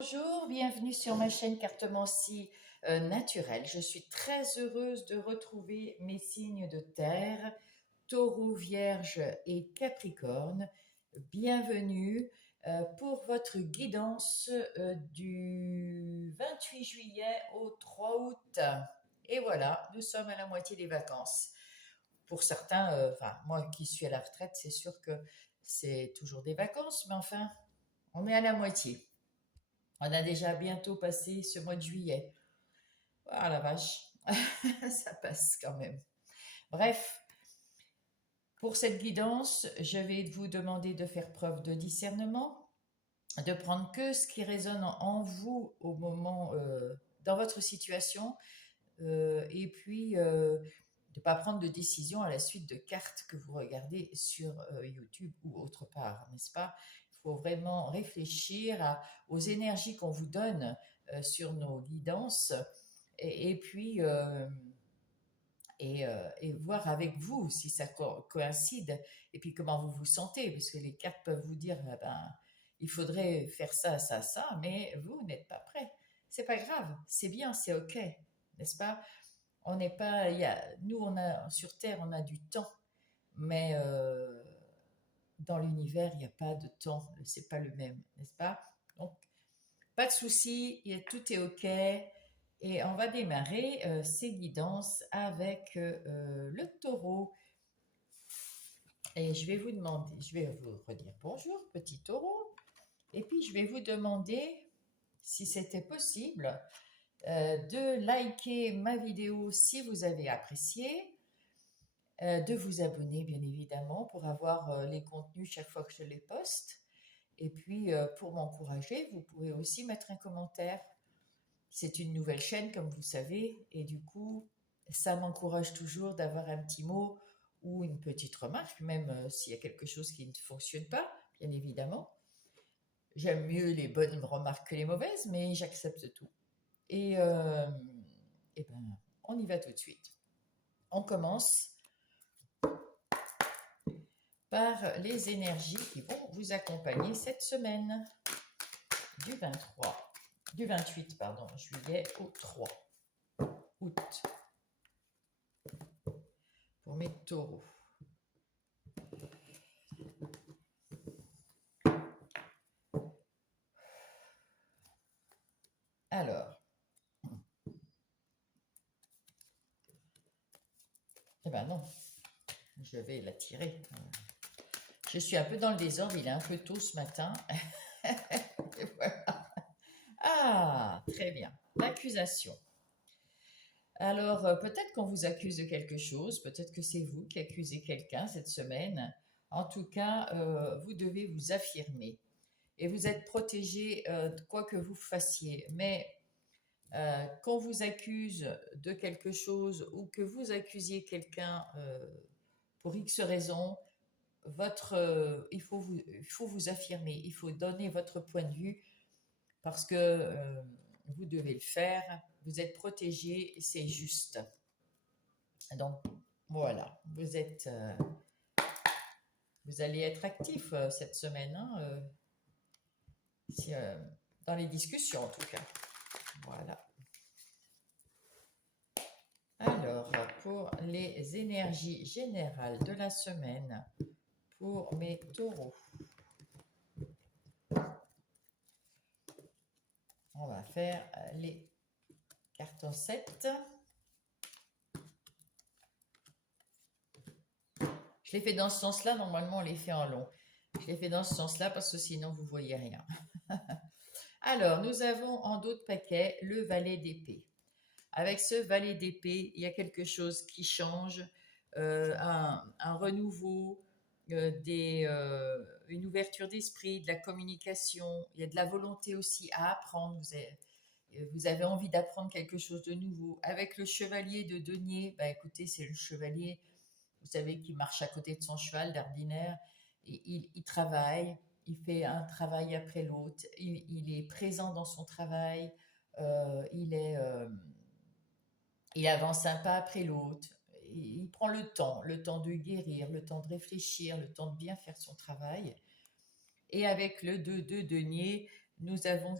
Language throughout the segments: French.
Bonjour, bienvenue sur ma chaîne Cartomancie naturelle. Je suis très heureuse de retrouver mes signes de terre, Taureau, Vierge et Capricorne. Bienvenue pour votre guidance du 28 juillet au 3 août. Et voilà, nous sommes à la moitié des vacances. Pour certains, moi qui suis à la retraite, c'est sûr que c'est toujours des vacances, mais enfin, on est à la moitié. On a déjà bientôt passé ce mois de juillet. Ah la vache, ça passe quand même. Bref, pour cette guidance, je vais vous demander de faire preuve de discernement, de prendre que ce qui résonne en vous au moment, dans votre situation, et puis de ne pas prendre de décision à la suite de cartes que vous regardez sur YouTube ou autre part, n'est-ce pas? Il faut vraiment réfléchir aux énergies qu'on vous donne sur nos guidances et puis et voir avec vous si ça coïncide et puis comment vous vous sentez, parce que les cartes peuvent vous dire il faudrait faire ça, ça, ça, mais vous n'êtes pas prêt. C'est pas grave, c'est bien, c'est ok, n'est-ce pas? On n'est pas, nous on a sur Terre on a du temps, mais dans l'univers il n'y a pas de temps, c'est pas le même, n'est-ce pas? Donc pas de souci, tout est ok. Et on va démarrer ces guidances avec le taureau. Et je vais vous demander, je vais vous redire bonjour, petit taureau. Et puis je vais vous demander si c'était possible de liker ma vidéo si vous avez apprécié, de vous abonner bien évidemment pour avoir les contenus chaque fois que je les poste. Et puis pour m'encourager, vous pouvez aussi mettre un commentaire. C'est une nouvelle chaîne, comme vous savez, et du coup, ça m'encourage toujours d'avoir un petit mot ou une petite remarque, même s'il y a quelque chose qui ne fonctionne pas, bien évidemment. J'aime mieux les bonnes remarques que les mauvaises, mais j'accepte tout. Et ben, on y va tout de suite. On commence par les énergies qui vont vous accompagner cette semaine, du 23, du 28, pardon, juillet au 3 août. Pour mes taureaux. Alors, eh ben non, je vais la tirer. Je suis un peu dans le désordre, il est un peu tôt ce matin. Et voilà. Ah, très bien. L'accusation. Alors, peut-être qu'on vous accuse de quelque chose, peut-être que c'est vous qui accusez quelqu'un cette semaine. En tout cas, vous devez vous affirmer et vous êtes protégé de quoi que vous fassiez. Mais qu'on vous accuse de quelque chose ou que vous accusiez quelqu'un pour X raison, il faut vous affirmer, il faut donner votre point de vue parce que vous devez le faire, vous êtes protégé, c'est juste. Donc voilà, vous allez être actif cette semaine, hein, si, dans les discussions en tout cas. Voilà. Alors, pour les énergies générales de la semaine, pour mes taureaux, on va faire les cartes en 7. Je l'ai fait dans ce sens-là, normalement on les fait en long. Je l'ai fait dans ce sens-là parce que sinon vous ne voyez rien. Alors, nous avons en d'autres paquets le valet d'épée. Avec ce valet d'épée, il y a quelque chose qui change, un renouveau, une ouverture d'esprit, de la communication. Il y a de la volonté aussi à apprendre. Vous avez envie d'apprendre quelque chose de nouveau. Avec le chevalier de denier, bah écoutez, c'est le chevalier, vous savez, qui marche à côté de son cheval d'ordinaire. Il travaille, il fait un travail après l'autre, il est présent dans son travail, il avance un pas après l'autre, il prend le temps de guérir, le temps de réfléchir, le temps de bien faire son travail. Et avec le 2 de denier, nous avons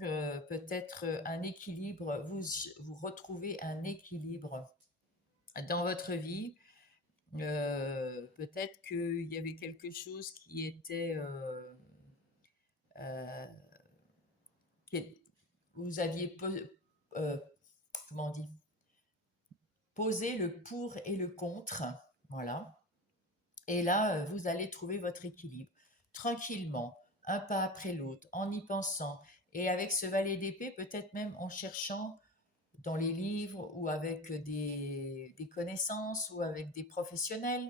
peut-être un équilibre, vous retrouvez un équilibre dans votre vie. Peut-être qu'il y avait quelque chose qui était, euh, qui est- vous aviez, euh, comment on dit, posé le pour et le contre, voilà. Et là, vous allez trouver votre équilibre tranquillement, un pas après l'autre, en y pensant. Et avec ce valet d'épée, peut-être même en cherchant dans les livres ou avec des connaissances ou avec des professionnels,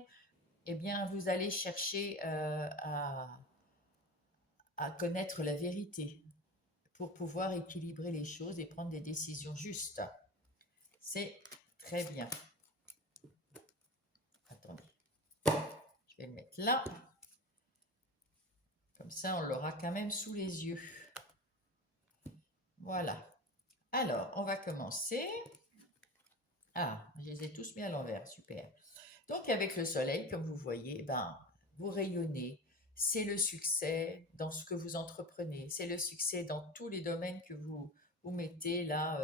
eh bien, vous allez chercher à connaître la vérité pour pouvoir équilibrer les choses et prendre des décisions justes. C'est très bien. Attendez, je vais le mettre là. Comme ça, on l'aura quand même sous les yeux. Voilà. Alors, on va commencer. Ah, je les ai tous mis à l'envers, super. Donc, avec le soleil, comme vous voyez, ben, vous rayonnez. C'est le succès dans ce que vous entreprenez. C'est le succès dans tous les domaines que vous mettez là,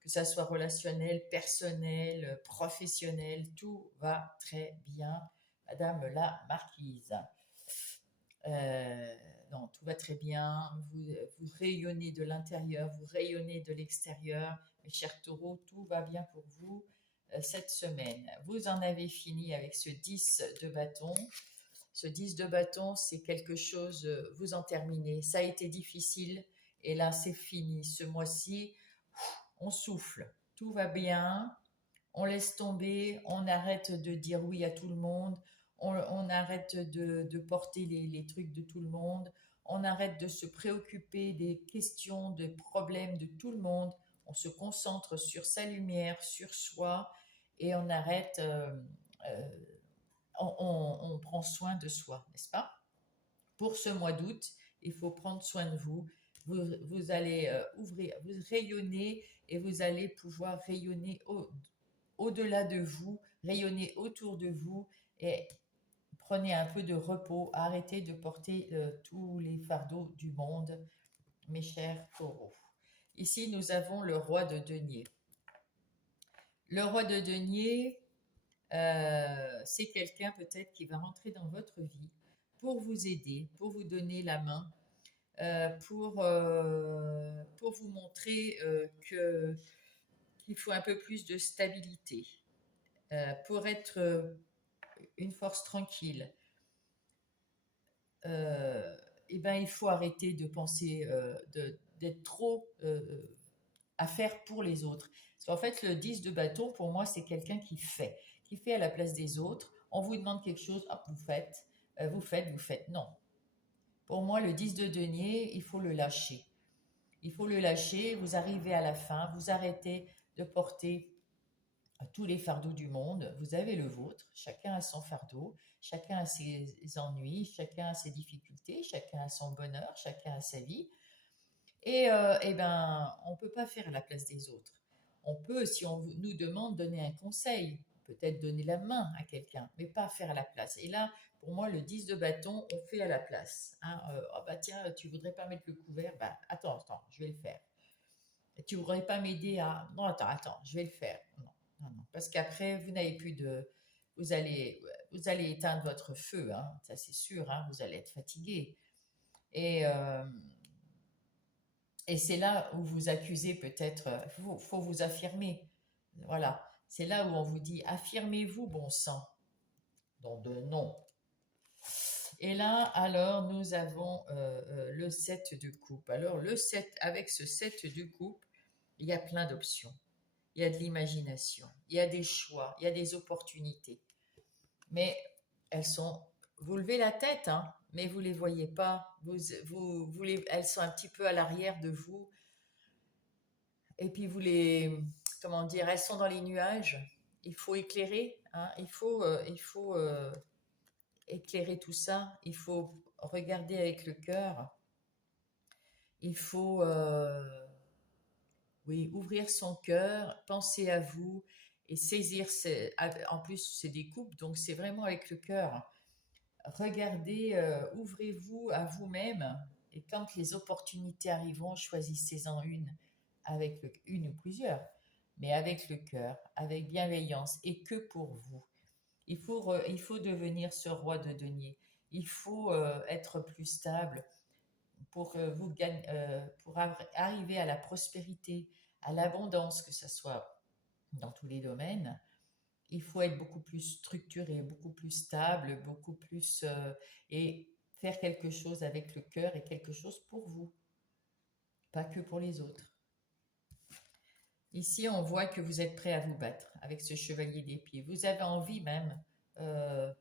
que ça soit relationnel, personnel, professionnel. Tout va très bien, Madame la Marquise. Euh, non, tout va très bien. Vous rayonnez de l'intérieur, vous rayonnez de l'extérieur. Mes chers taureaux, tout va bien pour vous cette semaine. Vous en avez fini avec ce 10 de bâton. Ce 10 de bâton, c'est quelque chose, vous en terminez. Ça a été difficile et là, c'est fini. Ce mois-ci, on souffle. Tout va bien, on laisse tomber, on arrête de dire oui à tout le monde, on arrête de porter les trucs de tout le monde, on arrête de se préoccuper des questions, des problèmes de tout le monde, on se concentre sur sa lumière, sur soi, et on arrête, euh, on prend soin de soi, n'est-ce pas? Pour ce mois d'août, il faut prendre soin de vous. Vous allez ouvrir, vous rayonner et vous allez pouvoir rayonner au-delà de vous, rayonnez autour de vous et prenez un peu de repos, arrêtez de porter tous les fardeaux du monde, mes chers taureaux. Ici, nous avons le roi de denier. Le roi de denier, c'est quelqu'un peut-être qui va rentrer dans votre vie pour vous aider, pour vous donner la main, pour vous montrer qu'il faut un peu plus de stabilité, pour être une force tranquille, eh ben, il faut arrêter de penser, d'être trop à faire pour les autres. Parce qu'en fait, le 10 de bâton, pour moi, c'est quelqu'un qui fait à la place des autres. On vous demande quelque chose, hop, vous faites, vous faites. Non. Pour moi, le 10 de denier, il faut le lâcher. Il faut le lâcher, vous arrivez à la fin, vous arrêtez de porter tous les fardeaux du monde, vous avez le vôtre, chacun a son fardeau, chacun a ses ennuis, chacun a ses difficultés, chacun a son bonheur, chacun a sa vie. Et eh ben, on ne peut pas faire à la place des autres. On peut, si on nous demande, donner un conseil, peut-être donner la main à quelqu'un, mais pas faire à la place. Et là, pour moi, le 10 de bâton, on fait à la place. Hein. Oh bah tiens, tu voudrais pas mettre le couvert, bah attends, je vais le faire. Tu voudrais pas m'aider à... Non, attends, je vais le faire. Non, non, non. Parce qu'après, vous n'avez plus de... Vous allez éteindre votre feu, hein, ça c'est sûr, hein, vous allez être fatigué. Et, euh, et c'est là où vous accusez peut-être, faut vous affirmer. Voilà, c'est là où on vous dit, affirmez-vous, bon sang. Donc de non. Et là, alors, nous avons le 7 de coupe. Alors, le 7, avec ce 7 de coupe, il y a plein d'options. Il y a de l'imagination, il y a des choix, il y a des opportunités. Mais elles sont, vous levez la tête, hein, mais vous ne les voyez pas. Elles sont un petit peu à l'arrière de vous. Et puis comment dire, elles sont dans les nuages. Il faut éclairer, hein, il faut éclairer tout ça. Il faut regarder avec le cœur. Il faut, oui, ouvrir son cœur, penser à vous et saisir. En plus, c'est des coupes, donc c'est vraiment avec le cœur. Regardez, ouvrez-vous à vous-même Et quand les opportunités arriveront, choisissez-en une ou plusieurs, mais avec le cœur, avec bienveillance et que pour vous. Il faut devenir ce roi de denier. Il faut être plus stable pour, pour arriver à la prospérité, à l'abondance, que ce soit dans tous les domaines. Il faut être beaucoup plus structuré, beaucoup plus stable, beaucoup plus et faire quelque chose avec le cœur et quelque chose pour vous, pas que pour les autres. Ici, on voit que vous êtes prêt à vous battre avec ce chevalier d'épée. Vous avez envie même euh,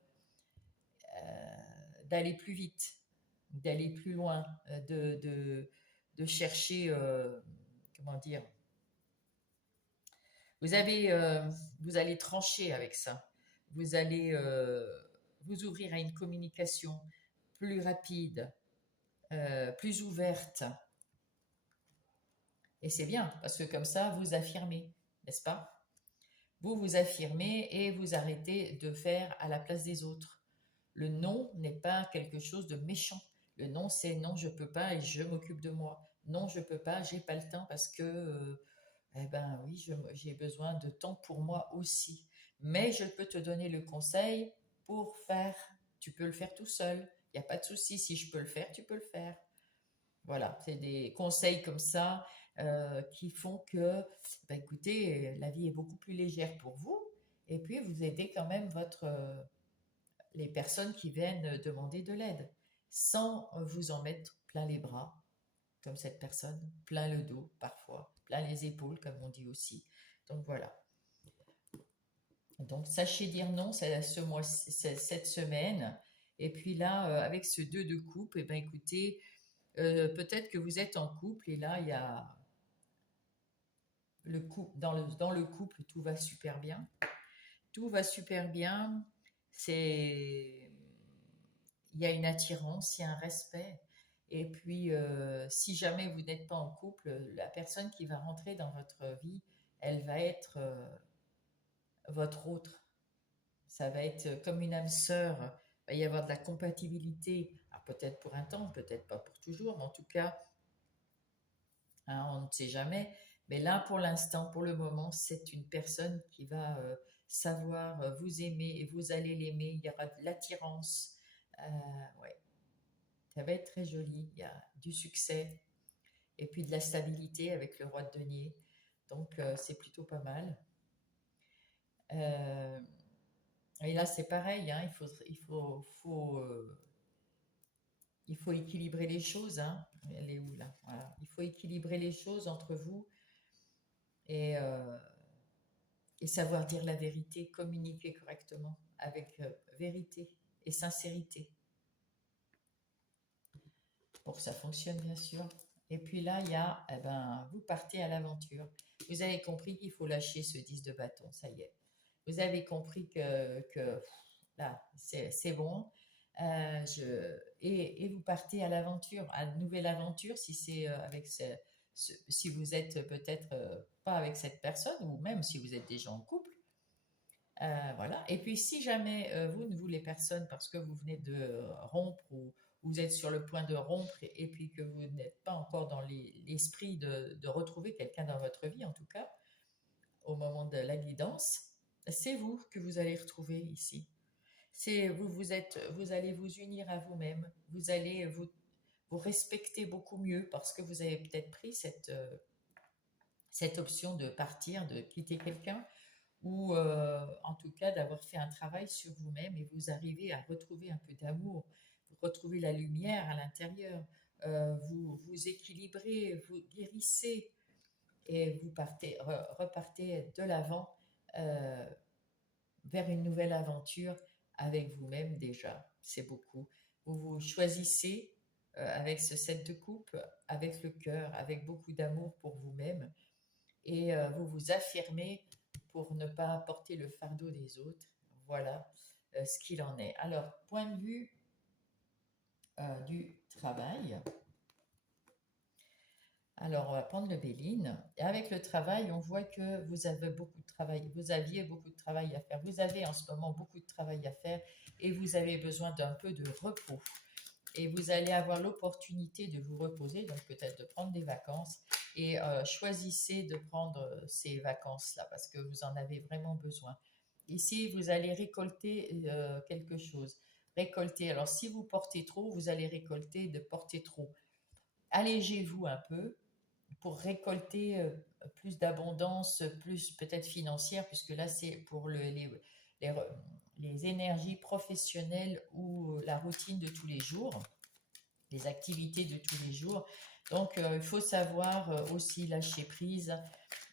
d'aller plus vite, d'aller plus loin, de chercher, comment dire, vous allez trancher avec ça. Vous allez vous ouvrir à une communication plus rapide, plus ouverte. Et c'est bien, parce que comme ça, vous affirmez, n'est-ce pas? Vous vous affirmez et vous arrêtez de faire à la place des autres. Le non n'est pas quelque chose de méchant. Le non, c'est non, je peux pas et je m'occupe de moi. Non, je peux pas, j'ai pas le temps parce que, eh ben oui, j'ai besoin de temps pour moi aussi. Mais je peux te donner le conseil pour faire. Tu peux le faire tout seul. Il n'y a pas de souci. Si je peux le faire, tu peux le faire. Voilà, c'est des conseils comme ça qui font que, bah, écoutez, la vie est beaucoup plus légère pour vous. Et puis, vous aidez quand même les personnes qui viennent demander de l'aide, sans vous en mettre plein les bras, comme cette personne, plein le dos parfois, plein les épaules, comme on dit aussi. Donc voilà. Donc sachez dire non cette semaine. Et puis là, avec ce 2 de coupe, et ben écoutez, peut-être que vous êtes en couple et là, il y a le couple, dans le couple, tout va super bien. Tout va super bien. C'est, il y a une attirance, il y a un respect. Et puis, si jamais vous n'êtes pas en couple, la personne qui va rentrer dans votre vie, elle va être votre autre. Ça va être comme une âme sœur. Il va y avoir de la compatibilité. Alors peut-être pour un temps, peut-être pas pour toujours, mais en tout cas, hein, on ne sait jamais. Mais là, pour l'instant, pour le moment, c'est une personne qui va savoir vous aimer et vous allez l'aimer. Il y aura de l'attirance. Ouais, ça va être très joli. Il y a du succès et puis de la stabilité avec le roi de denier. Donc, c'est plutôt pas mal. Euh, et là, c'est pareil. Hein, il faut équilibrer les choses. Hein. Elle est où là? Voilà. Il faut équilibrer les choses entre vous et, euh, et savoir dire la vérité, communiquer correctement avec vérité et sincérité pour que ça fonctionne bien sûr. Et puis là, il y a, eh ben, vous partez à l'aventure. Vous avez compris qu'il faut lâcher ce 10 de bâton, ça y est. Vous avez compris que là, c'est bon. Et vous partez à l'aventure, à une nouvelle aventure, si c'est si vous êtes peut-être pas avec cette personne, ou même si vous êtes déjà en couple. Voilà. Et puis, si jamais vous ne voulez personne parce que vous venez de rompre ou vous êtes sur le point de rompre et puis que vous n'êtes pas encore dans l'esprit de retrouver quelqu'un dans votre vie, en tout cas, au moment de la guidance, c'est vous que vous allez retrouver ici. C'est vous allez vous unir à vous-même, vous allez vous respecter beaucoup mieux parce que vous avez peut-être pris cette option de partir, de quitter quelqu'un ou en tout cas d'avoir fait un travail sur vous-même et vous arrivez à retrouver un peu d'amour, vous retrouvez la lumière à l'intérieur, vous vous équilibrez, vous guérissez et vous repartez de l'avant euh, vers une nouvelle aventure avec vous-même déjà. C'est beaucoup. Vous vous choisissez avec ce set de coupe, avec le cœur, avec beaucoup d'amour pour vous-même et vous vous affirmez pour ne pas porter le fardeau des autres. Voilà ce qu'il en est. Alors, point de vue du travail. Alors, on va prendre le Béline. Et avec le travail, on voit que vous avez beaucoup de travail. Vous aviez beaucoup de travail à faire. Vous avez en ce moment beaucoup de travail à faire et vous avez besoin d'un peu de repos. et vous allez avoir l'opportunité de vous reposer, donc peut-être de prendre des vacances. Et choisissez de prendre ces vacances-là parce que vous en avez vraiment besoin. Ici, vous allez récolter quelque chose. Récolter. Alors, si vous portez trop, vous allez récolter de porter trop. Allégez-vous un peu pour récolter plus d'abondance, plus peut-être financière, puisque là, c'est pour les, les énergies professionnelles ou la routine de tous les jours, les activités de tous les jours. Donc, il faut savoir aussi lâcher prise,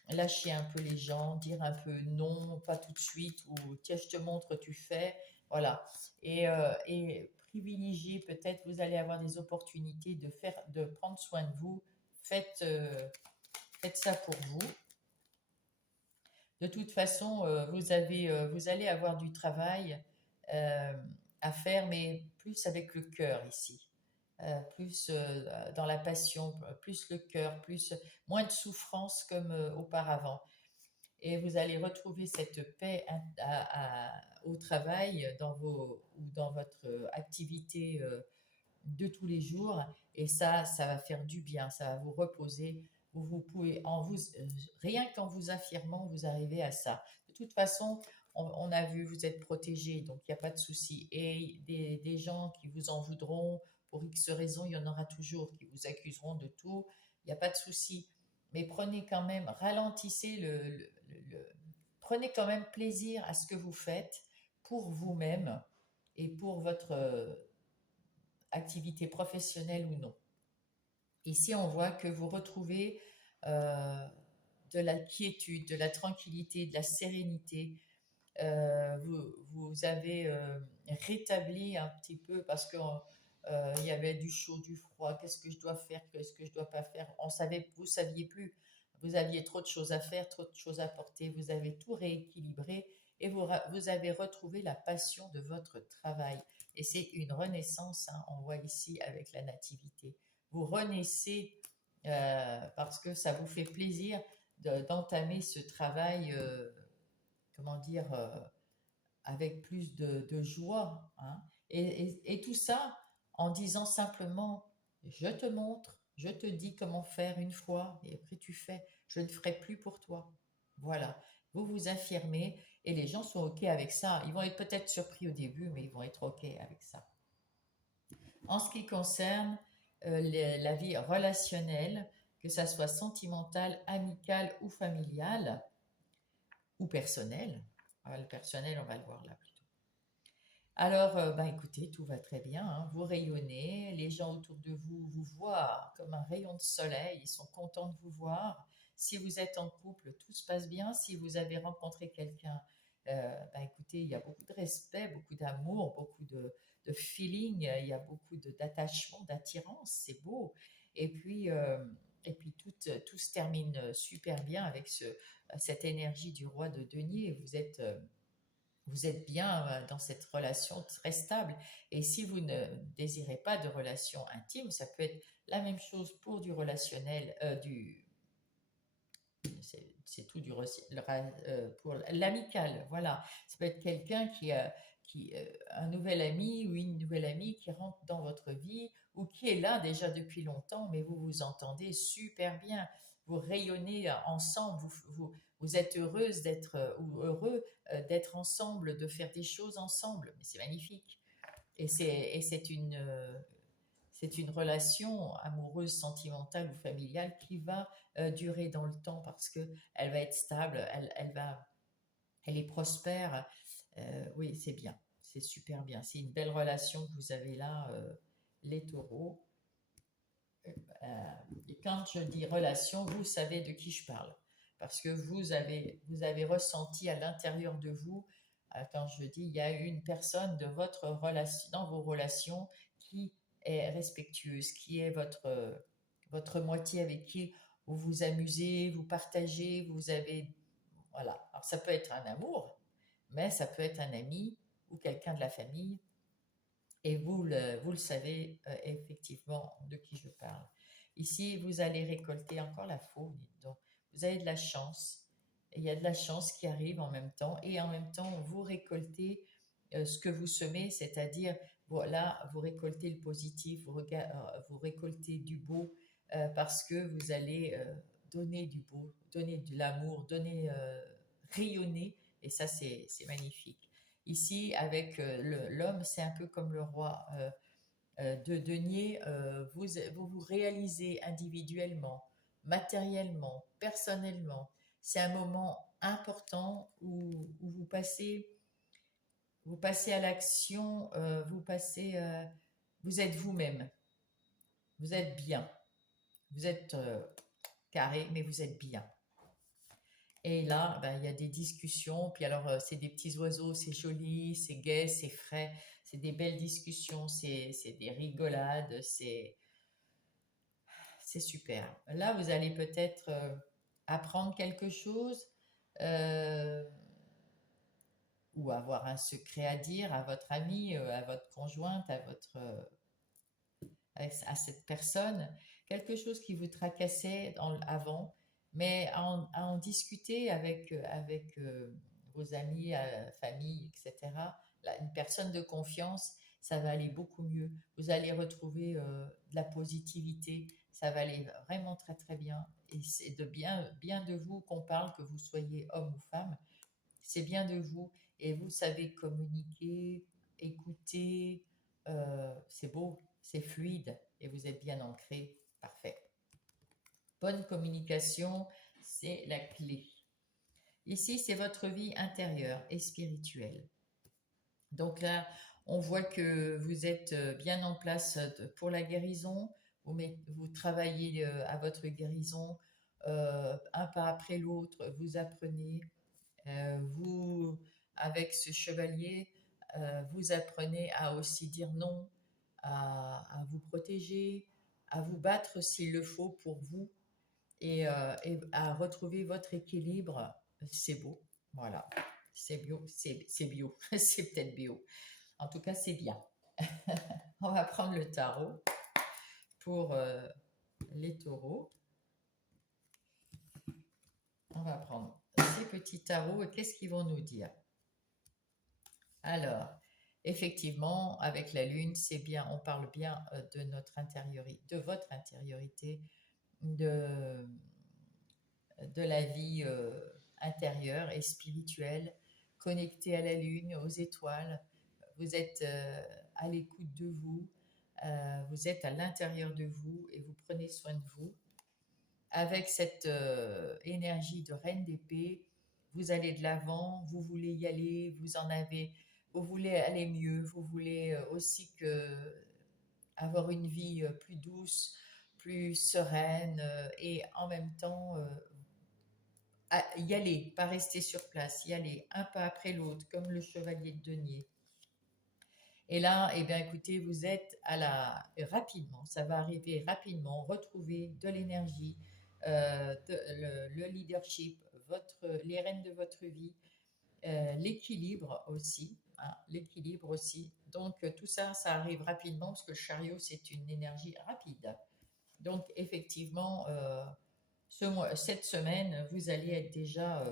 lâcher un peu les gens, dire un peu non, pas tout de suite, ou tiens, je te montre, tu fais. Voilà. Et privilégier, peut-être, vous allez avoir des opportunités de prendre soin de vous. Faites, faites ça pour vous. De toute façon, vous allez avoir du travail euh, à faire, mais plus avec le cœur ici. Plus dans la passion, plus le cœur, moins de souffrance comme auparavant. Et vous allez retrouver cette paix au travail, ou dans votre activité de tous les jours. Et ça va faire du bien, ça va vous reposer. Vous pouvez, rien qu'en vous affirmant, vous arrivez à ça. De toute façon, on a vu, vous êtes protégé, donc il n'y a pas de souci. Et des gens qui vous en voudront pour X raisons, il y en aura toujours qui vous accuseront de tout. Il n'y a pas de souci. Mais prenez quand même, ralentissez prenez quand même plaisir à ce que vous faites pour vous-même et pour votre activité professionnelle ou non. Ici, on voit que vous retrouvez euh, de la quiétude, de la tranquillité, de la sérénité. Vous avez rétabli un petit peu parce que il y avait du chaud, du froid. Qu'est-ce que je dois faire? Qu'est-ce que je dois pas faire? Vous saviez plus. Vous aviez trop de choses à faire, trop de choses à porter. Vous avez tout rééquilibré et vous avez retrouvé la passion de votre travail. Et c'est une renaissance, hein, on voit ici avec la nativité. Vous renaissez parce que ça vous fait plaisir d'entamer ce travail, comment dire, avec plus de joie. Hein. Et tout ça en disant simplement, je te montre, je te dis comment faire une fois, et après tu fais, je ne ferai plus pour toi. Voilà, vous vous affirmez, et les gens sont OK avec ça. Ils vont être peut-être surpris au début, mais ils vont être OK avec ça. En ce qui concerne la vie relationnelle, que ça soit sentimentale, amicale ou familiale, ou personnelle, le personnel, on va le voir là plutôt. Alors, bah, écoutez, tout va très bien, hein. Vous rayonnez, les gens autour de vous vous voient comme un rayon de soleil, ils sont contents de vous voir. Si vous êtes en couple, tout se passe bien. Si vous avez rencontré quelqu'un, bah, écoutez, il y a beaucoup de respect, beaucoup d'amour, beaucoup de feeling, il y a beaucoup d'attachement, d'attirance, c'est beau. Et puis tout se termine super bien avec cette énergie du roi de denier. Vous êtes bien dans cette relation très stable. Et si vous ne désirez pas de relation intime, ça peut être la même chose pour du relationnel, c'est tout pour l'amical. Voilà, ça peut être quelqu'un un nouvel ami ou une nouvelle amie qui rentre dans votre vie ou qui est là déjà depuis longtemps, mais vous vous entendez super bien. Vous rayonnez ensemble, vous êtes heureuse d'être ou heureux d'être ensemble, de faire des choses ensemble. Mais c'est magnifique. Et c'est une relation amoureuse, sentimentale ou familiale qui va durer dans le temps parce que elle va être stable, elle est prospère. Oui, c'est bien, c'est super bien. C'est une belle relation que vous avez là, les taureaux. Et quand je dis relation, vous savez de qui je parle. Parce que vous avez ressenti à l'intérieur de vous, quand je dis il y a une personne de votre relation, dans vos relations qui est respectueuse, qui est votre moitié avec qui vous vous amusez, vous partagez, vous avez. Voilà. Alors ça peut être un amour, mais ça peut être un ami ou quelqu'un de la famille. Et vous le savez effectivement de qui je parle. Ici, vous allez récolter encore la faune. Donc, vous avez de la chance. Il y a de la chance qui arrive en même temps. Et en même temps, vous récoltez ce que vous semez, c'est-à-dire voilà, vous récoltez le positif, vous récoltez du beau parce que vous allez donner du beau, donner de l'amour, donner, rayonner, et ça c'est magnifique. Ici, avec l'homme, c'est un peu comme le roi de denier, vous réalisez individuellement, matériellement, personnellement. C'est un moment important où vous passez à l'action, vous êtes vous-même, vous êtes bien, vous êtes carré, mais vous êtes bien. Et là, ben, il y a des discussions, puis alors c'est des petits oiseaux, c'est joli, c'est gai, c'est frais, c'est des belles discussions, c'est des rigolades, c'est super. Là, vous allez peut-être apprendre quelque chose euh, ou avoir un secret à dire à votre ami, à votre conjointe, à cette personne, quelque chose qui vous tracassait avant, mais à en discuter avec vos amis, famille, etc. Là, une personne de confiance, ça va aller beaucoup mieux. Vous allez retrouver de la positivité, ça va aller vraiment très très bien. Et c'est de bien de vous qu'on parle, que vous soyez homme ou femme, c'est bien de vous et vous savez communiquer, écouter, c'est beau, c'est fluide et vous êtes bien ancré, parfait. Bonne communication, c'est la clé. Ici, c'est votre vie intérieure et spirituelle. Donc là, on voit que vous êtes bien en place pour la guérison. Vous travaillez à votre guérison un pas après l'autre. Vous apprenez. Vous, avec ce chevalier, vous apprenez à aussi dire non, à vous protéger, à vous battre s'il le faut pour vous et à retrouver votre équilibre. C'est beau, voilà. C'est bio, c'est bio, c'est peut-être bio. En tout cas, c'est bien. On va prendre le tarot pour les taureaux. On va prendre ces petits tarots et qu'est-ce qu'ils vont nous dire? Alors, effectivement, avec la lune, c'est bien, on parle bien de notre intériorité, de votre intériorité, de, de la vie intérieure et spirituelle, connectée à la lune, aux étoiles. Vous êtes à l'écoute de vous, vous êtes à l'intérieur de vous et vous prenez soin de vous. Avec cette énergie de reine d'épée, vous allez de l'avant, vous voulez y aller, vous voulez aller mieux, vous voulez aussi avoir une vie plus douce, plus sereine et en même temps y aller, pas rester sur place, y aller un pas après l'autre, comme le chevalier de denier. Et là, eh bien, écoutez, vous êtes rapidement, ça va arriver rapidement, retrouver de l'énergie, le leadership, les rênes de votre vie, l'équilibre aussi, hein, l'équilibre aussi. Donc tout ça, ça arrive rapidement parce que le chariot, c'est une énergie rapide. Donc effectivement, cette semaine, vous allez être déjà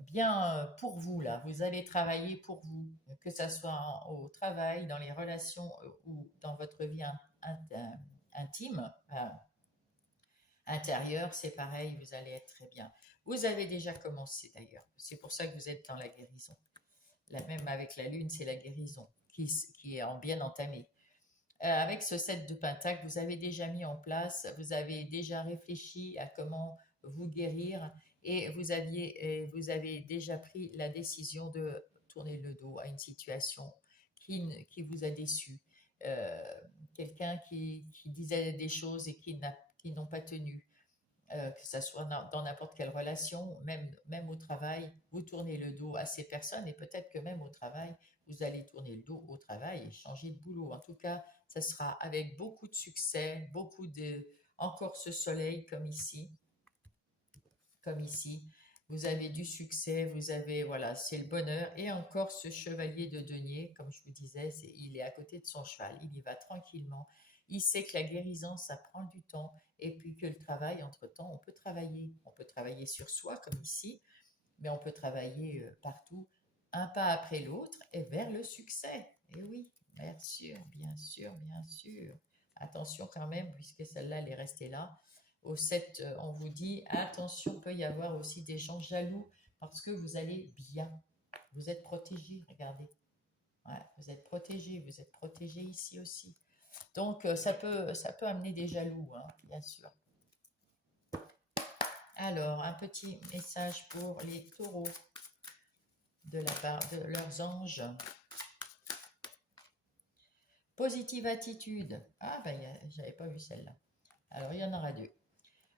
bien pour vous là. Vous allez travailler pour vous, que ce soit au travail, dans les relations ou dans votre vie intime, intérieure, c'est pareil, vous allez être très bien. Vous avez déjà commencé d'ailleurs. C'est pour ça que vous êtes dans la guérison. Même avec la lune, c'est la guérison qui est bien entamée. Avec ce 7 de Pentacle, vous avez déjà mis en place, vous avez déjà réfléchi à comment vous guérir et vous avez déjà pris la décision de tourner le dos à une situation qui vous a déçu. Euh, Quelqu'un qui disait des choses et qui n'ont pas tenu. Que ce soit dans n'importe quelle relation, même au travail, vous tournez le dos à ces personnes et peut-être que même au travail, vous allez tourner le dos au travail et changer de boulot. En tout cas, ça sera avec beaucoup de succès, encore ce soleil comme ici. Vous avez du succès, voilà, c'est le bonheur. Et encore ce chevalier de denier, comme je vous disais, il est à côté de son cheval, il y va tranquillement. Il sait que la guérison, ça prend du temps. Et puis que le travail, entre-temps, on peut travailler. On peut travailler sur soi, comme ici, mais on peut travailler partout, un pas après l'autre, et vers le succès. Et oui, Bien sûr, bien sûr, bien sûr. Attention quand même, puisque celle-là, elle est restée là. Au 7, on vous dit, attention, peut y avoir aussi des gens jaloux parce que vous allez bien. Vous êtes protégé, regardez. Ouais, vous êtes protégé ici aussi. Donc, ça peut amener des jaloux, hein, bien sûr. Alors, un petit message pour les taureaux de la part de leurs anges. Positive attitude. Ah, ben, j'avais pas vu celle-là. Alors, il y en aura deux.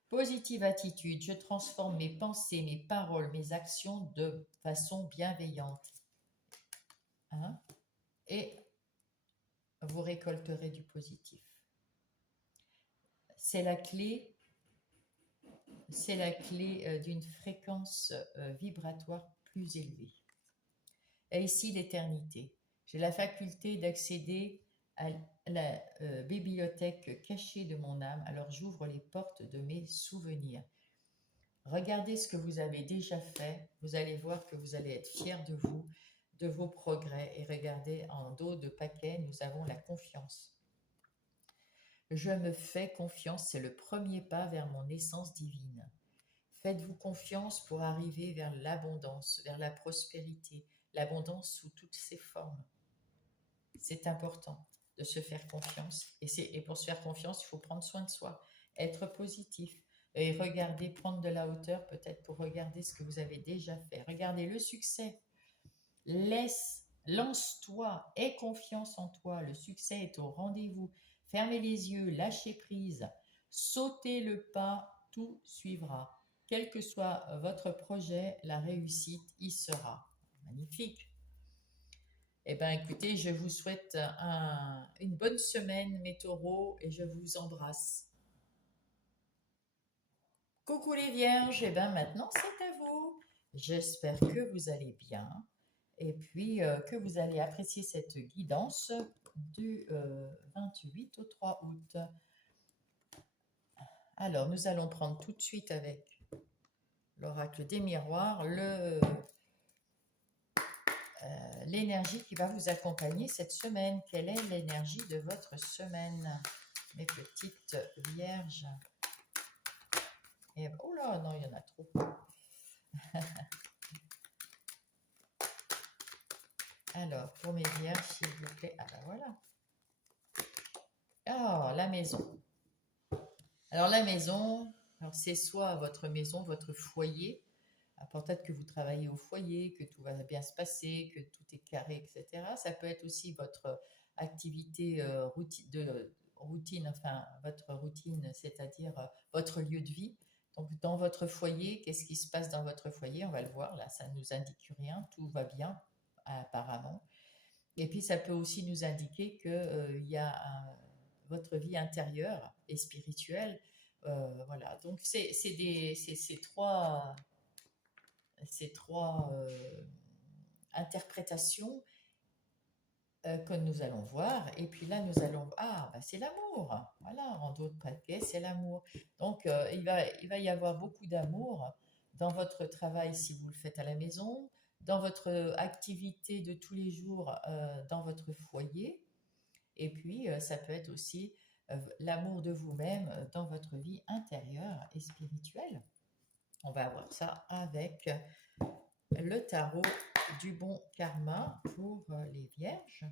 Positive attitude. Je transforme mes pensées, mes paroles, mes actions de façon bienveillante. Hein? Et vous récolterez du positif. C'est la clé d'une fréquence vibratoire plus élevée. Et ici, l'éternité. J'ai la faculté d'accéder à la bibliothèque cachée de mon âme, alors j'ouvre les portes de mes souvenirs. Regardez ce que vous avez déjà fait, vous allez voir que vous allez être fiers de vous, de vos progrès, et regardez en dos de paquet, nous avons la confiance. Je me fais confiance, c'est le premier pas vers mon essence divine. Faites-vous confiance pour arriver vers l'abondance, vers la prospérité, l'abondance sous toutes ses formes. C'est important de se faire confiance. Et pour se faire confiance, il faut prendre soin de soi, être positif et regarder, prendre de la hauteur peut-être pour regarder ce que vous avez déjà fait. Regardez le succès. Lance-toi, aie confiance en toi. Le succès est au rendez-vous. Fermez les yeux, lâchez prise, sautez le pas, tout suivra. Quel que soit votre projet, la réussite y sera. Magnifique. Eh bien, écoutez, je vous souhaite une bonne semaine, mes taureaux, et je vous embrasse. Coucou les vierges, et bien maintenant c'est à vous. J'espère que vous allez bien et puis que vous allez apprécier cette guidance du 28 au 3 août. Alors, nous allons prendre tout de suite avec l'oracle des miroirs l'énergie qui va vous accompagner cette semaine. Quelle est l'énergie de votre semaine, mes petites vierges? Et, oh là, non, il y en a trop. Alors, pour mes vierges, s'il vous plaît. Ah ben voilà. Ah, la maison. Alors, la maison, c'est soit votre maison, votre foyer. Peut-être que vous travaillez au foyer, que tout va bien se passer, que tout est carré, etc. Ça peut être aussi votre activité routine, enfin votre routine, c'est-à-dire votre lieu de vie. Donc dans votre foyer, qu'est-ce qui se passe dans votre foyer? On va le voir, là ça ne nous indique rien, tout va bien apparemment. Et puis ça peut aussi nous indiquer qu'il y a votre vie intérieure et spirituelle. Voilà, donc c'est ces trois interprétations que nous allons voir. Et puis là, nous allons... Ah, bah, c'est l'amour. Voilà, en d'autres paquets, c'est l'amour. Donc, il va y avoir beaucoup d'amour dans votre travail si vous le faites à la maison, dans votre activité de tous les jours, dans votre foyer. Et puis, ça peut être aussi l'amour de vous-même dans votre vie intérieure et spirituelle. On va voir ça avec le tarot du bon karma pour les vierges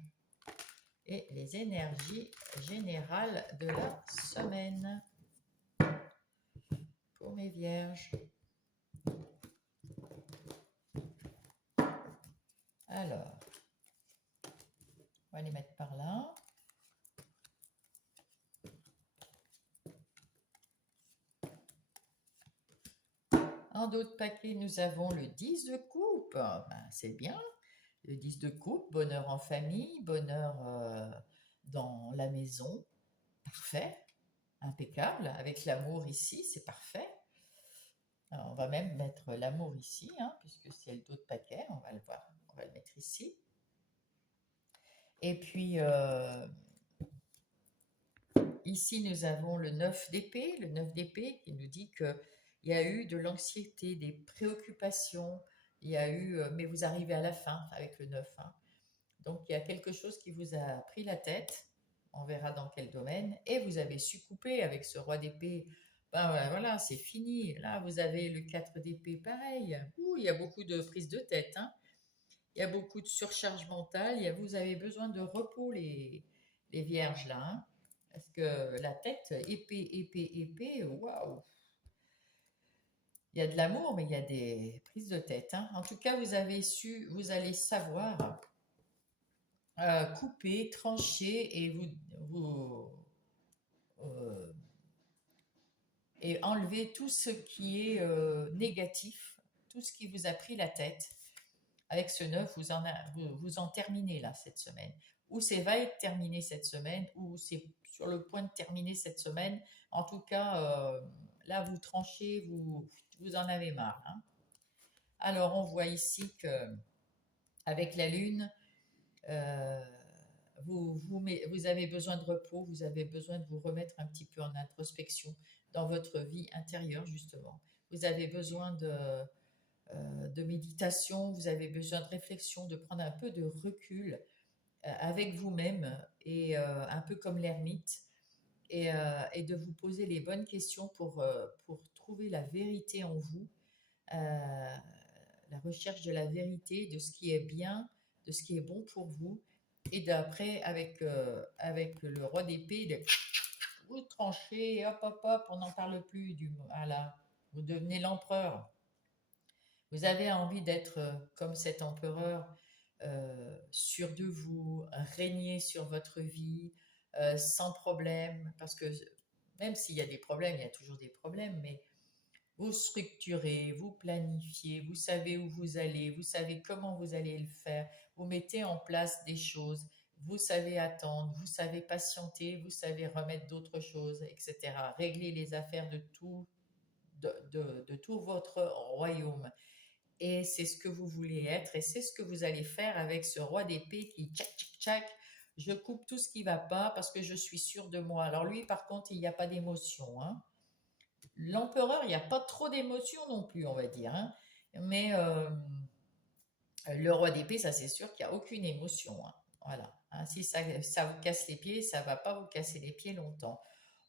et les énergies générales de la semaine pour mes vierges. Alors, on va les mettre par là. En d'autres paquets, nous avons le 10 de coupe. Ben, c'est bien. Le 10 de coupe, bonheur en famille, bonheur dans la maison. Parfait, impeccable. Avec l'amour ici, c'est parfait. Alors, on va même mettre l'amour ici, hein, puisque c'est le dos de paquet. On va le voir. On va le mettre ici. Et puis, ici, nous avons le 9 d'épée. Le 9 d'épée qui nous dit qu'il y a eu de l'anxiété, des préoccupations. Il y a eu, mais vous arrivez à la fin avec le 9. Hein. Donc, il y a quelque chose qui vous a pris la tête, on verra dans quel domaine, et vous avez su couper avec ce roi d'épée. Ben ouais, voilà, c'est fini. Là, vous avez le 4 d'épée, pareil. Ouh, il y a beaucoup de prise de tête, hein. Il y a beaucoup de surcharge mentale. Vous avez besoin de repos, les vierges, là, hein. Parce que la tête, épée, épée, épée, waouh! Il y a de l'amour, mais il y a des prises de tête, hein. En tout cas, vous allez savoir couper, trancher euh, et enlever tout ce qui est négatif, tout ce qui vous a pris la tête. Avec ce 9, vous en terminez là cette semaine. Ou c'est va être terminé cette semaine, ou c'est sur le point de terminer cette semaine. En tout cas, là, vous tranchez, vous en avez marre, hein. Alors, on voit ici que avec la Lune, euh, vous avez besoin de repos, vous avez besoin de vous remettre un petit peu en introspection dans votre vie intérieure, justement. Vous avez besoin de méditation, vous avez besoin de réflexion, de prendre un peu de recul avec vous-même et un peu comme l'ermite et de vous poser les bonnes questions pour trouver la vérité en vous, la recherche de la vérité, de ce qui est bien, de ce qui est bon pour vous. Et d'après, avec le roi d'épée, vous tranchez, hop, hop, hop, on n'en parle plus. Voilà, vous devenez l'empereur. Vous avez envie d'être comme cet empereur, sûr de vous, régner sur votre vie, sans problème, parce que même s'il y a des problèmes, il y a toujours des problèmes, mais vous structurez, vous planifiez, vous savez où vous savez comment vous allez le faire, vous mettez en place des choses, vous savez attendre, vous savez patienter, vous savez remettre d'autres choses, etc. Régler les affaires de tout votre royaume. Et c'est ce que vous voulez être, et c'est ce que vous allez faire avec ce roi d'épée qui, tchac, tchac, tchac, je coupe tout ce qui va pas parce que je suis sûr de moi. Alors lui, par contre, il n'y a pas d'émotion, hein. L'empereur, il n'y a pas trop d'émotion non plus, on va dire, hein. Mais le roi d'épée, ça c'est sûr qu'il n'y a aucune émotion, hein. Voilà, hein. Si ça vous casse les pieds, ça ne va pas vous casser les pieds longtemps.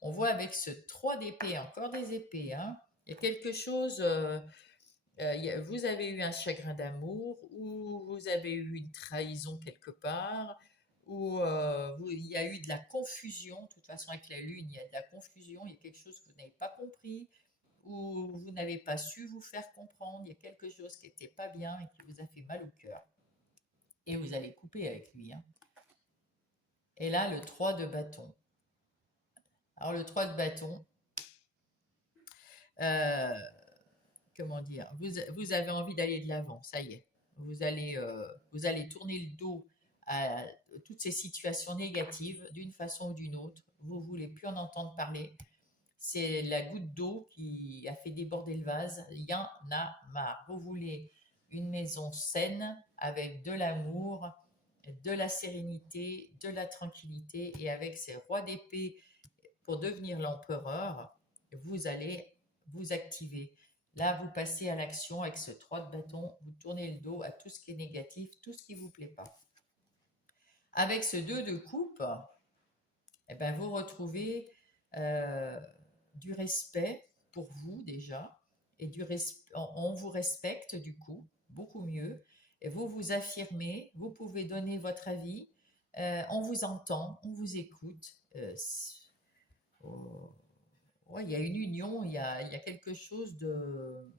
On voit avec ce 3 d'épée, encore des épées, hein. Il y a quelque chose, vous avez eu un chagrin d'amour, ou vous avez eu une trahison quelque part, ou il y a eu de la confusion. De toute façon, avec la Lune, il y a de la confusion, il y a quelque chose que vous n'avez pas compris, ou vous n'avez pas su vous faire comprendre, il y a quelque chose qui n'était pas bien et qui vous a fait mal au cœur. Et vous allez couper avec lui, hein. Et là, le 3 de bâton. Alors, le 3 de bâton, euh, comment dire, vous avez envie d'aller de l'avant, ça y est. Vous allez tourner le dos à toutes ces situations négatives d'une façon ou d'une autre. Vous ne voulez plus en entendre parler. C'est la goutte d'eau qui a fait déborder le vase. Il y en a marre. Vous voulez une maison saine avec de l'amour, de la sérénité, de la tranquillité. Et avec ces rois d'épée pour devenir l'empereur, vous allez vous activer. Là, vous passez à l'action avec ce 3 de bâton, vous tournez le dos à tout ce qui est négatif, tout ce qui ne vous plaît pas. Avec ce 2 de coupe, eh ben, vous retrouvez du respect pour vous déjà, et on vous respecte du coup, beaucoup mieux, et vous vous affirmez, vous pouvez donner votre avis, on vous entend, on vous écoute. Oh, ouais, il y a une union, il y a quelque chose de...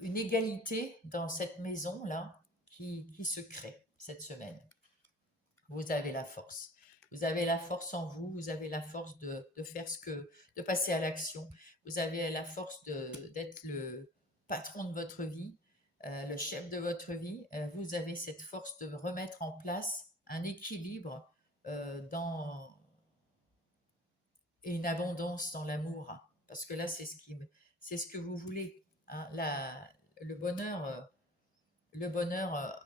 une égalité dans cette maison-là qui se crée cette semaine. Vous avez la force. Vous avez la force en vous, vous avez la force de faire de passer à l'action. Vous avez la force d'être le patron de votre vie, le chef de votre vie. Vous avez cette force de remettre en place un équilibre dans et une abondance dans l'amour, parce que là c'est ce que vous voulez, hein. Le bonheur,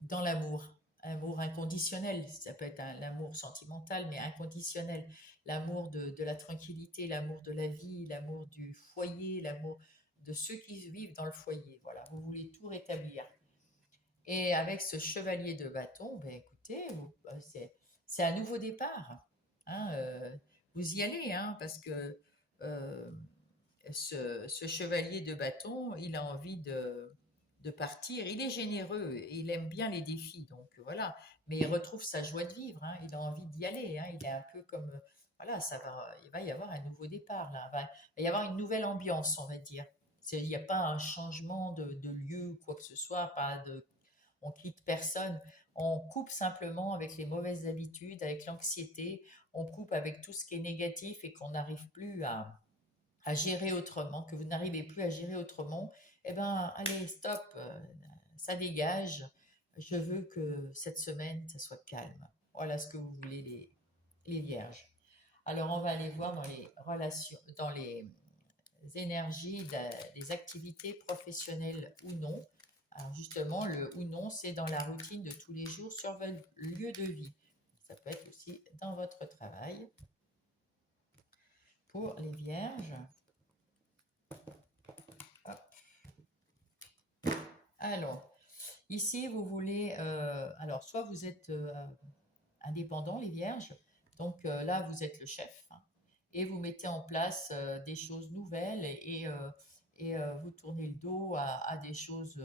dans l'amour, amour inconditionnel. Ça peut être l'amour sentimental, mais inconditionnel. L'amour de la tranquillité, l'amour de la vie, l'amour du foyer, l'amour de ceux qui vivent dans le foyer. Voilà, vous voulez tout rétablir. Et avec ce chevalier de bâton, ben écoutez, c'est un nouveau départ. Hein, vous y allez, hein, parce que euh, ce chevalier de bâton, il a envie de partir. Il est généreux, il aime bien les défis, donc voilà. Mais il retrouve sa joie de vivre, hein, il a envie d'y aller. Hein, il est un peu comme, voilà, il va y avoir un nouveau départ, là. Il va y avoir une nouvelle ambiance, on va dire. Il n'y a pas un changement de lieu ou quoi que ce soit, on quitte personne, on coupe simplement avec les mauvaises habitudes, avec l'anxiété, on coupe avec tout ce qui est négatif et qu'on n'arrive plus à gérer autrement, que vous n'arrivez plus à gérer autrement, eh bien, allez, stop, ça dégage. Je veux que cette semaine, ça soit calme. Voilà ce que vous voulez, les vierges. Alors, on va aller voir dans les relations, dans les énergies, des activités professionnelles ou non. Alors, justement, le ou non, c'est dans la routine de tous les jours sur votre lieu de vie. Ça peut être aussi dans votre travail. Pour les vierges. Hop. Alors, ici, vous voulez... alors, soit vous êtes indépendant, les vierges. Donc là, vous êtes le chef. Hein, et vous mettez en place des choses nouvelles et vous tournez le dos à des choses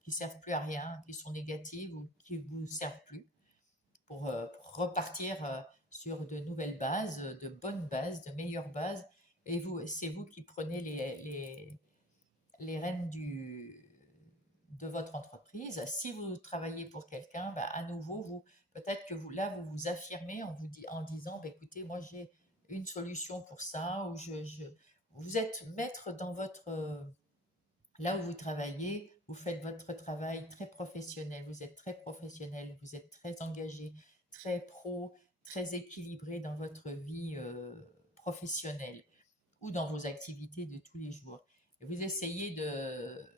qui servent plus à rien, qui sont négatives ou qui vous servent plus pour repartir sur de nouvelles bases, de bonnes bases, de meilleures bases. Et c'est vous qui prenez les rênes de votre entreprise. Si vous travaillez pour quelqu'un, bah, à nouveau, peut-être que vous vous affirmez en disant, bah, écoutez, moi j'ai une solution pour ça, ou vous êtes maître dans là où vous travaillez, vous faites votre travail très professionnel, vous êtes très professionnel, vous êtes très engagé, très pro, très équilibré dans votre vie professionnelle ou dans vos activités de tous les jours. Et vous essayez de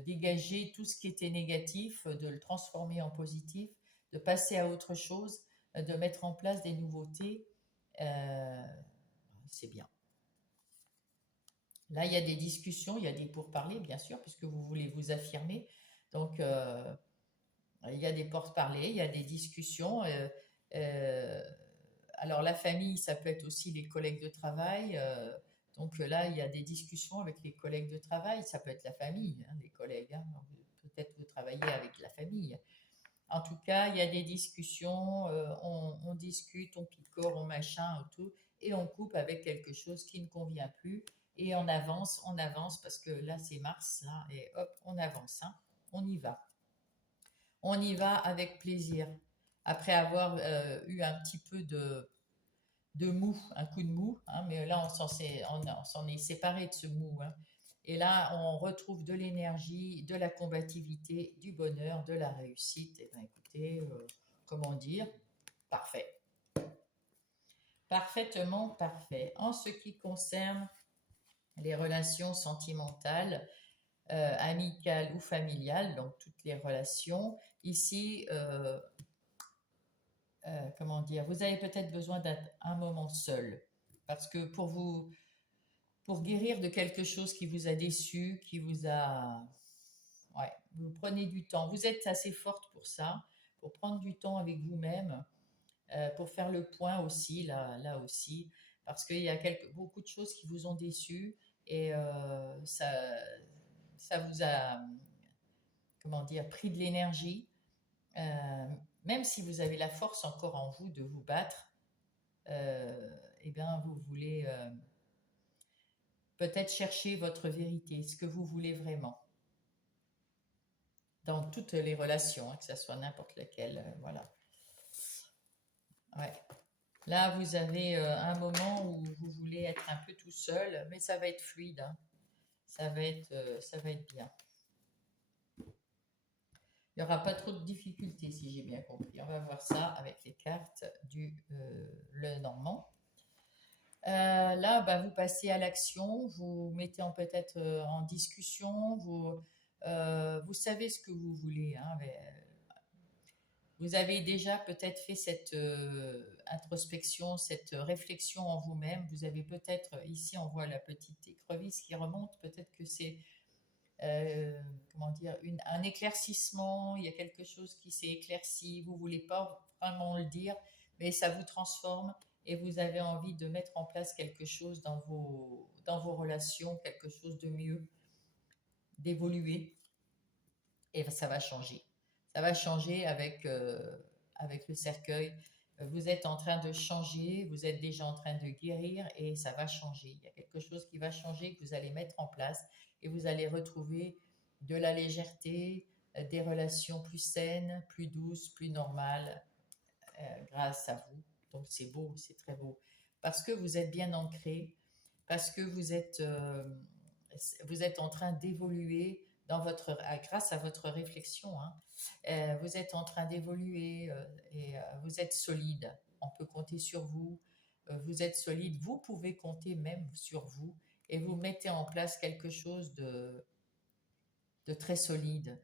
dégager tout ce qui était négatif, de le transformer en positif, de passer à autre chose, de mettre en place des nouveautés. Euh, c'est bien. Là, il y a des discussions, il y a des pourparlers, bien sûr, puisque vous voulez vous affirmer. Donc, il y a des pourparlers, il y a des discussions. Euh, alors, la famille, ça peut être aussi les collègues de travail. Donc là, il y a des discussions avec les collègues de travail. Ça peut être la famille, hein, les collègues. Hein. Peut-être vous travaillez avec la famille. En tout cas, il y a des discussions, on discute, on picore, on machin, tout, et on coupe avec quelque chose qui ne convient plus. Et on avance, parce que là, c'est Mars, là, et hop, on avance, hein, on y va. On y va avec plaisir. Après avoir eu un petit peu de mou, un coup de mou, hein, mais là, on s'en est séparé de ce mou. Hein. Et là, on retrouve de l'énergie, de la combativité, du bonheur, de la réussite. Et bien, écoutez, comment dire, parfait. Parfaitement parfait. En ce qui concerne les relations sentimentales, amicales ou familiales, donc toutes les relations, ici, comment dire, vous avez peut-être besoin d'un moment seul. Parce que pour guérir de quelque chose qui vous a déçu, qui vous a... Ouais, vous prenez du temps. Vous êtes assez forte pour ça, pour prendre du temps avec vous-même, pour faire le point aussi, là aussi, parce qu'il y a beaucoup de choses qui vous ont déçu et ça vous a, comment dire, pris de l'énergie. Même si vous avez la force encore en vous de vous battre, eh bien, vous voulez peut-être chercher votre vérité, ce que vous voulez vraiment, dans toutes les relations, hein, que ce soit n'importe laquelle, voilà. Ouais. Là, vous avez un moment où vous voulez être un peu tout seul, mais ça va être fluide, hein. Ça va être bien. Il n'y aura pas trop de difficultés, si j'ai bien compris. On va voir ça avec les cartes du Lenormand. Là, bah, vous passez à l'action, vous mettez peut-être en discussion, vous savez ce que vous voulez. Hein, mais, Vous avez déjà peut-être fait cette introspection, cette réflexion en vous-même. Vous avez peut-être, ici on voit la petite écrevisse qui remonte, peut-être que c'est, comment dire, un éclaircissement, il y a quelque chose qui s'est éclairci, vous ne voulez pas vraiment le dire, mais ça vous transforme et vous avez envie de mettre en place quelque chose dans vos relations, quelque chose de mieux, d'évoluer, et ça va changer. Ça va changer avec le cercueil. Vous êtes en train de changer, vous êtes déjà en train de guérir et ça va changer. Il y a quelque chose qui va changer que vous allez mettre en place et vous allez retrouver de la légèreté, des relations plus saines, plus douces, plus normales grâce à vous. Donc c'est beau, c'est très beau. Parce que vous êtes bien ancré, parce que vous êtes en train d'évoluer grâce à votre réflexion. Hein. Vous êtes en train d'évoluer et vous êtes solide. On peut compter sur vous. Vous êtes solide. Vous pouvez compter même sur vous et vous mettez en place quelque chose de très solide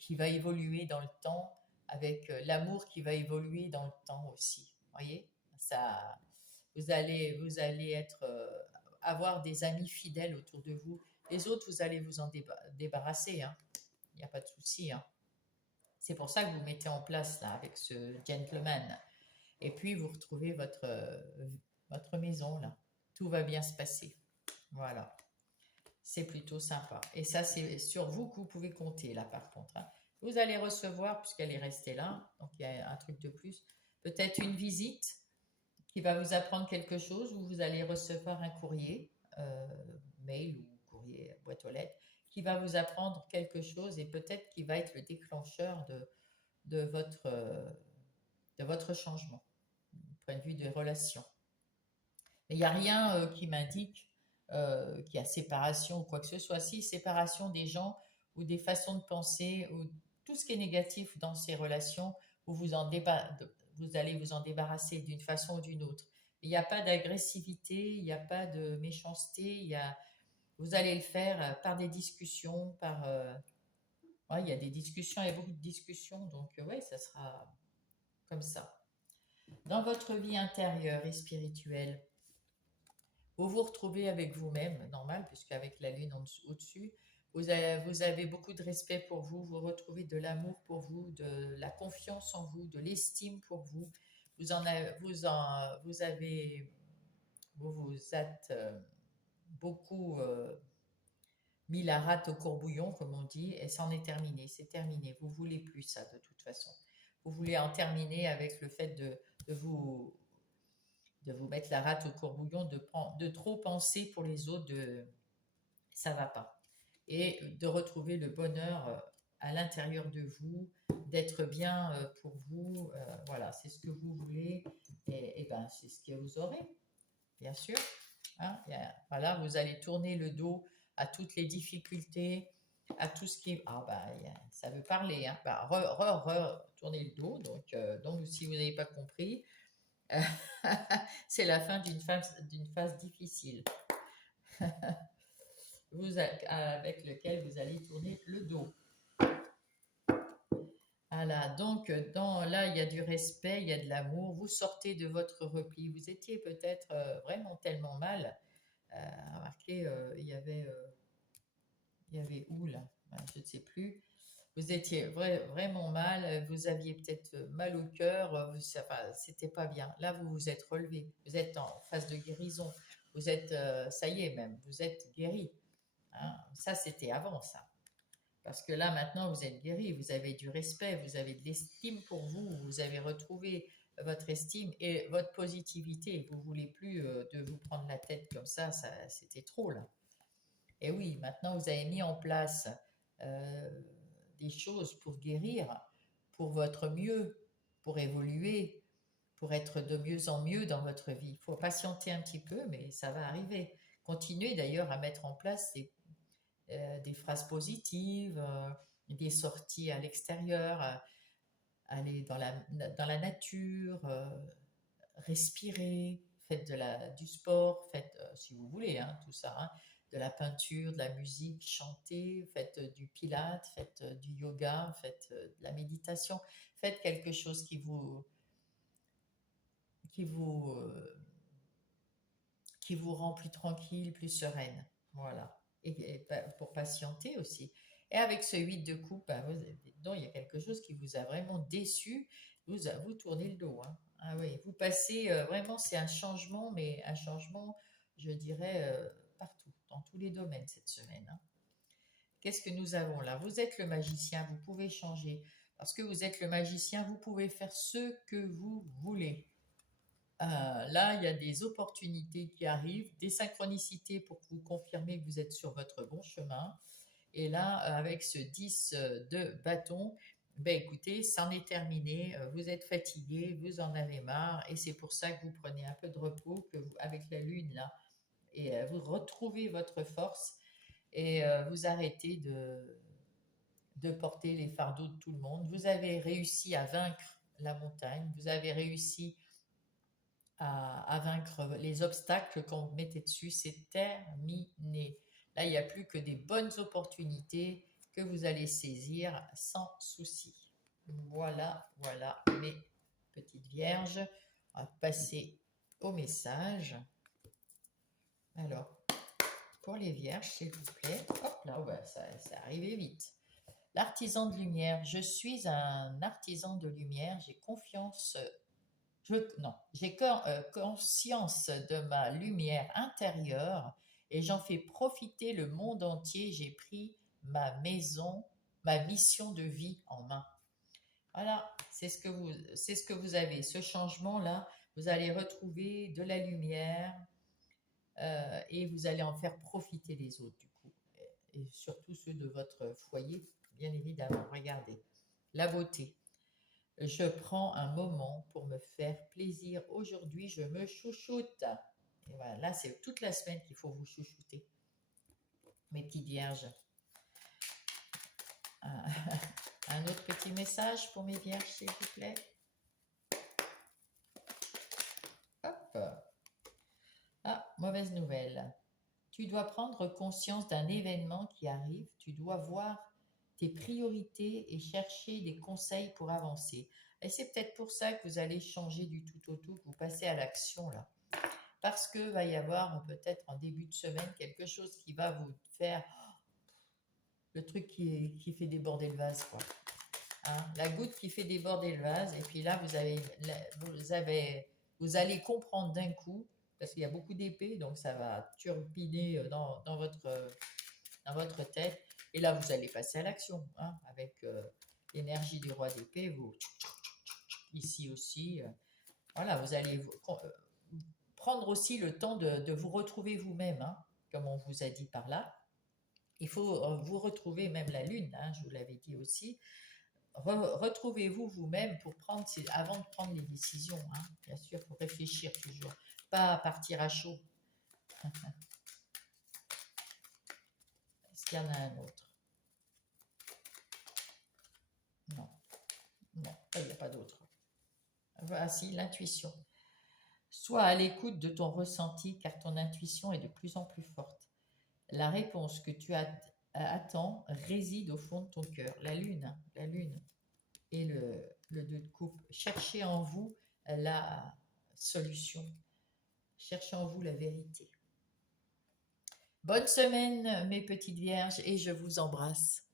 qui va évoluer dans le temps avec l'amour qui va évoluer dans le temps aussi. Voyez, ça, vous allez avoir des amis fidèles autour de vous. Les autres, vous allez vous en débarrasser. Hein. Il n'y a pas de souci. Hein. C'est pour ça que vous mettez en place là avec ce gentleman. Et puis vous retrouvez votre maison là. Tout va bien se passer. Voilà. C'est plutôt sympa. Et ça, c'est sur vous que vous pouvez compter là par contre. Hein. Vous allez recevoir, puisqu'elle est restée là, donc il y a un truc de plus, peut-être une visite qui va vous apprendre quelque chose, ou vous allez recevoir un courrier, mail ou courrier boîte aux lettres, qui va vous apprendre quelque chose et peut-être qui va être le déclencheur de, votre, de votre changement, du point de vue des relations. Mais il n'y a rien qui m'indique qu'il y a séparation ou quoi que ce soit. Si, séparation des gens ou des façons de penser ou tout ce qui est négatif dans ces relations, où vous allez vous en débarrasser d'une façon ou d'une autre. Il n'y a pas d'agressivité, il n'y a pas de méchanceté, vous allez le faire par des discussions, ouais, il y a des discussions, il y a beaucoup de discussions, donc ouais, ça sera comme ça. Dans votre vie intérieure et spirituelle, vous vous retrouvez avec vous-même, normal, puisqu'avec la lune au-dessus, vous avez beaucoup de respect pour vous, vous retrouvez de l'amour pour vous, de la confiance en vous, de l'estime pour vous. Vous avez, vous êtes beaucoup mis la rate au courbouillon, comme on dit, et c'en est terminé, c'est terminé. Vous voulez plus ça de toute façon. Vous voulez en terminer avec le fait de vous de vous mettre la rate au courbouillon, de trop penser pour les autres, ça va pas. Et de retrouver le bonheur à l'intérieur de vous, d'être bien pour vous, voilà, c'est ce que vous voulez, et ben c'est ce que vous aurez, bien sûr. Hein, voilà, vous allez tourner le dos à toutes les difficultés, à tout ce qui... Ah bah, ça veut parler, hein. Bah, tourner le dos, donc si vous n'avez pas compris, c'est la fin d'une phase difficile avec lequel vous allez tourner le dos. Voilà, donc là, il y a du respect, il y a de l'amour. Vous sortez de votre repli. Vous étiez peut-être vraiment tellement mal. Remarquez, il y avait où là? Je ne sais plus. Vous étiez vraiment mal, vous aviez peut-être mal au cœur, c'était pas bien. Là, vous vous êtes relevé, vous êtes en phase de guérison, vous êtes, ça y est même, vous êtes guéri. Hein. Ça, c'était avant ça. Parce que là, maintenant, vous êtes guéri, vous avez du respect, vous avez de l'estime pour vous, vous avez retrouvé votre estime et votre positivité. Vous ne voulez plus de vous prendre la tête comme ça, c'était trop là. Et oui, maintenant, vous avez mis en place euh, des choses pour guérir, pour votre mieux, pour évoluer, pour être de mieux en mieux dans votre vie. Il faut patienter un petit peu, mais ça va arriver. Continuez d'ailleurs à mettre en place des phrases positives, des sorties à l'extérieur, aller dans la nature, respirer, faites du sport, faites, si vous voulez, hein, tout ça. Hein. de la peinture, de la musique, chantez, faites du pilate, faites du yoga, faites de la méditation, faites quelque chose qui vous, euh, qui vous rend plus tranquille, plus sereine. Voilà. Pour patienter aussi. Et avec ce 8 de coupe, ben, donc, il y a quelque chose qui vous a vraiment déçu, vous tournez le dos. Hein. Ah oui, vous passez, vraiment, c'est un changement, mais un changement, je dirais, partout, dans tous les domaines cette semaine. Hein. Qu'est-ce que nous avons là? Vous êtes le magicien, vous pouvez changer. Parce que vous êtes le magicien, vous pouvez faire ce que vous voulez. Là, il y a des opportunités qui arrivent, des synchronicités pour vous confirmer que vous êtes sur votre bon chemin. Et là, avec ce 10 de bâton, ben écoutez, c'en est terminé, vous êtes fatigué, vous en avez marre, et c'est pour ça que vous prenez un peu de repos, que vous, avec la lune là, et vous retrouvez votre force, et vous arrêtez de porter les fardeaux de tout le monde. Vous avez réussi à vaincre la montagne, vous avez réussi à vaincre les obstacles qu'on vous mettait dessus, c'est terminé. Là, il n'y a plus que des bonnes opportunités que vous allez saisir sans souci. Voilà, voilà mes petites vierges. On va passer au message. Alors, pour les vierges, s'il vous plaît. Hop là, ouais, ça arrivait vite. L'artisan de lumière. Je suis un artisan de lumière. J'ai confiance. Non, j'ai conscience de ma lumière intérieure et j'en fais profiter le monde entier. J'ai pris ma maison, ma mission de vie en main. Voilà, c'est ce que vous avez. Ce changement-là, vous allez retrouver de la lumière et vous allez en faire profiter les autres du coup, et surtout ceux de votre foyer, bien évidemment. Regardez, la beauté. Je prends un moment pour me faire plaisir. Aujourd'hui, je me chouchoute. Et voilà, là, c'est toute la semaine qu'il faut vous chouchouter. Mes petites vierges. Un autre petit message pour mes vierges, s'il vous plaît. Hop. Ah, mauvaise nouvelle. Tu dois prendre conscience d'un événement qui arrive. Tu dois voir tes priorités et chercher des conseils pour avancer. Et c'est peut-être pour ça que vous allez changer du tout au tout, que vous passez à l'action là. Parce que va y avoir peut-être en début de semaine quelque chose qui va vous faire le truc qui fait déborder le vase, quoi. Hein, la goutte qui fait déborder le vase, et puis là vous allez comprendre d'un coup, parce qu'il y a beaucoup d'épées, donc ça va turbiner dans votre tête, et là vous allez passer à l'action, hein, avec l'énergie du roi d'épée, vous ici aussi, voilà, vous allez prendre aussi le temps de vous retrouver vous-même, hein, comme on vous a dit par là. Il faut vous retrouver, même la lune, hein, je vous l'avais dit aussi. Retrouvez-vous vous-même avant de prendre les décisions. Hein. Bien sûr, il faut réfléchir toujours, pas partir à chaud. Est-ce qu'il y en a un autre? Non, non, il n'y a pas d'autre. Voici l'intuition. Sois à l'écoute de ton ressenti car ton intuition est de plus en plus forte. La réponse que tu attends réside au fond de ton cœur. La lune et le 2 de coupe. Cherchez en vous la solution. Cherchez en vous la vérité. Bonne semaine, mes petites vierges, et je vous embrasse.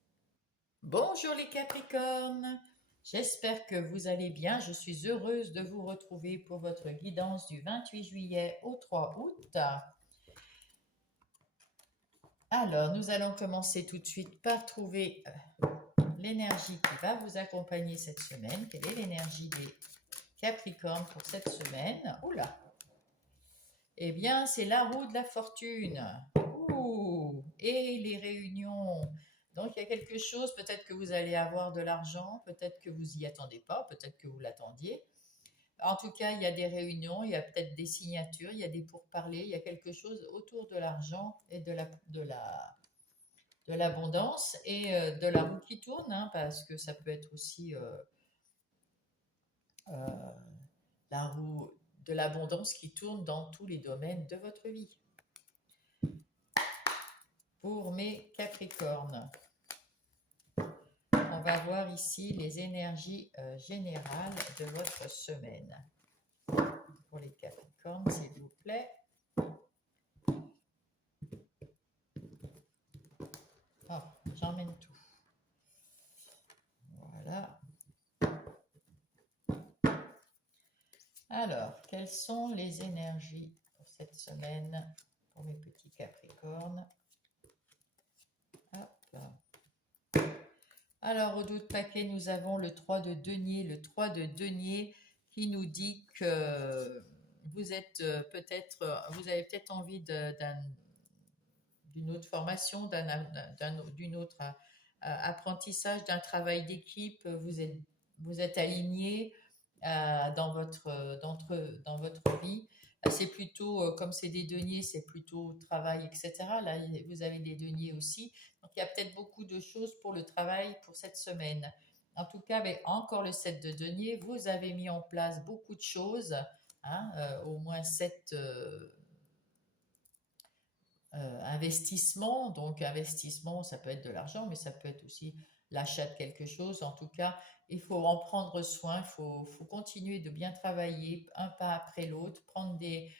Bonjour les Capricornes. J'espère que vous allez bien. Je suis heureuse de vous retrouver pour votre guidance du 28 juillet au 3 août. Alors, nous allons commencer tout de suite par trouver l'énergie qui va vous accompagner cette semaine. Quelle est l'énergie des Capricornes pour cette semaine? Oula! Eh bien, c'est la roue de la fortune. Ouh! Et les réunions. Donc, il y a quelque chose, peut-être que vous allez avoir de l'argent, peut-être que vous n'y attendez pas, peut-être que vous l'attendiez. En tout cas, il y a des réunions, il y a peut-être des signatures, il y a des pourparlers, il y a quelque chose autour de l'argent et de l'abondance et de la roue qui tourne, hein, parce que ça peut être aussi la roue de l'abondance qui tourne dans tous les domaines de votre vie. pour mes Capricornes. On va voir ici les énergies générales de votre semaine. Pour les Capricornes, s'il vous plaît. Oh, j'emmène tout. Voilà. Alors, quelles sont les énergies pour cette semaine pour mes petits Capricornes? Hop. Alors, au dos de paquet, nous avons le 3 de denier. Le 3 de denier qui nous dit que vous êtes vous avez peut-être envie d'une autre formation, d'une autre apprentissage, d'un travail d'équipe. Vous êtes aligné dans votre vie. C'est plutôt, comme c'est des deniers, c'est plutôt travail, etc. Là, vous avez des deniers aussi. Donc, il y a peut-être beaucoup de choses pour le travail pour cette semaine. En tout cas, avec encore le 7 de denier, vous avez mis en place beaucoup de choses, hein, au moins 7 investissements. Donc, investissement, ça peut être de l'argent, mais ça peut être aussi l'achat de quelque chose. En tout cas, il faut en prendre soin, faut continuer de bien travailler un pas après l'autre, prendre des...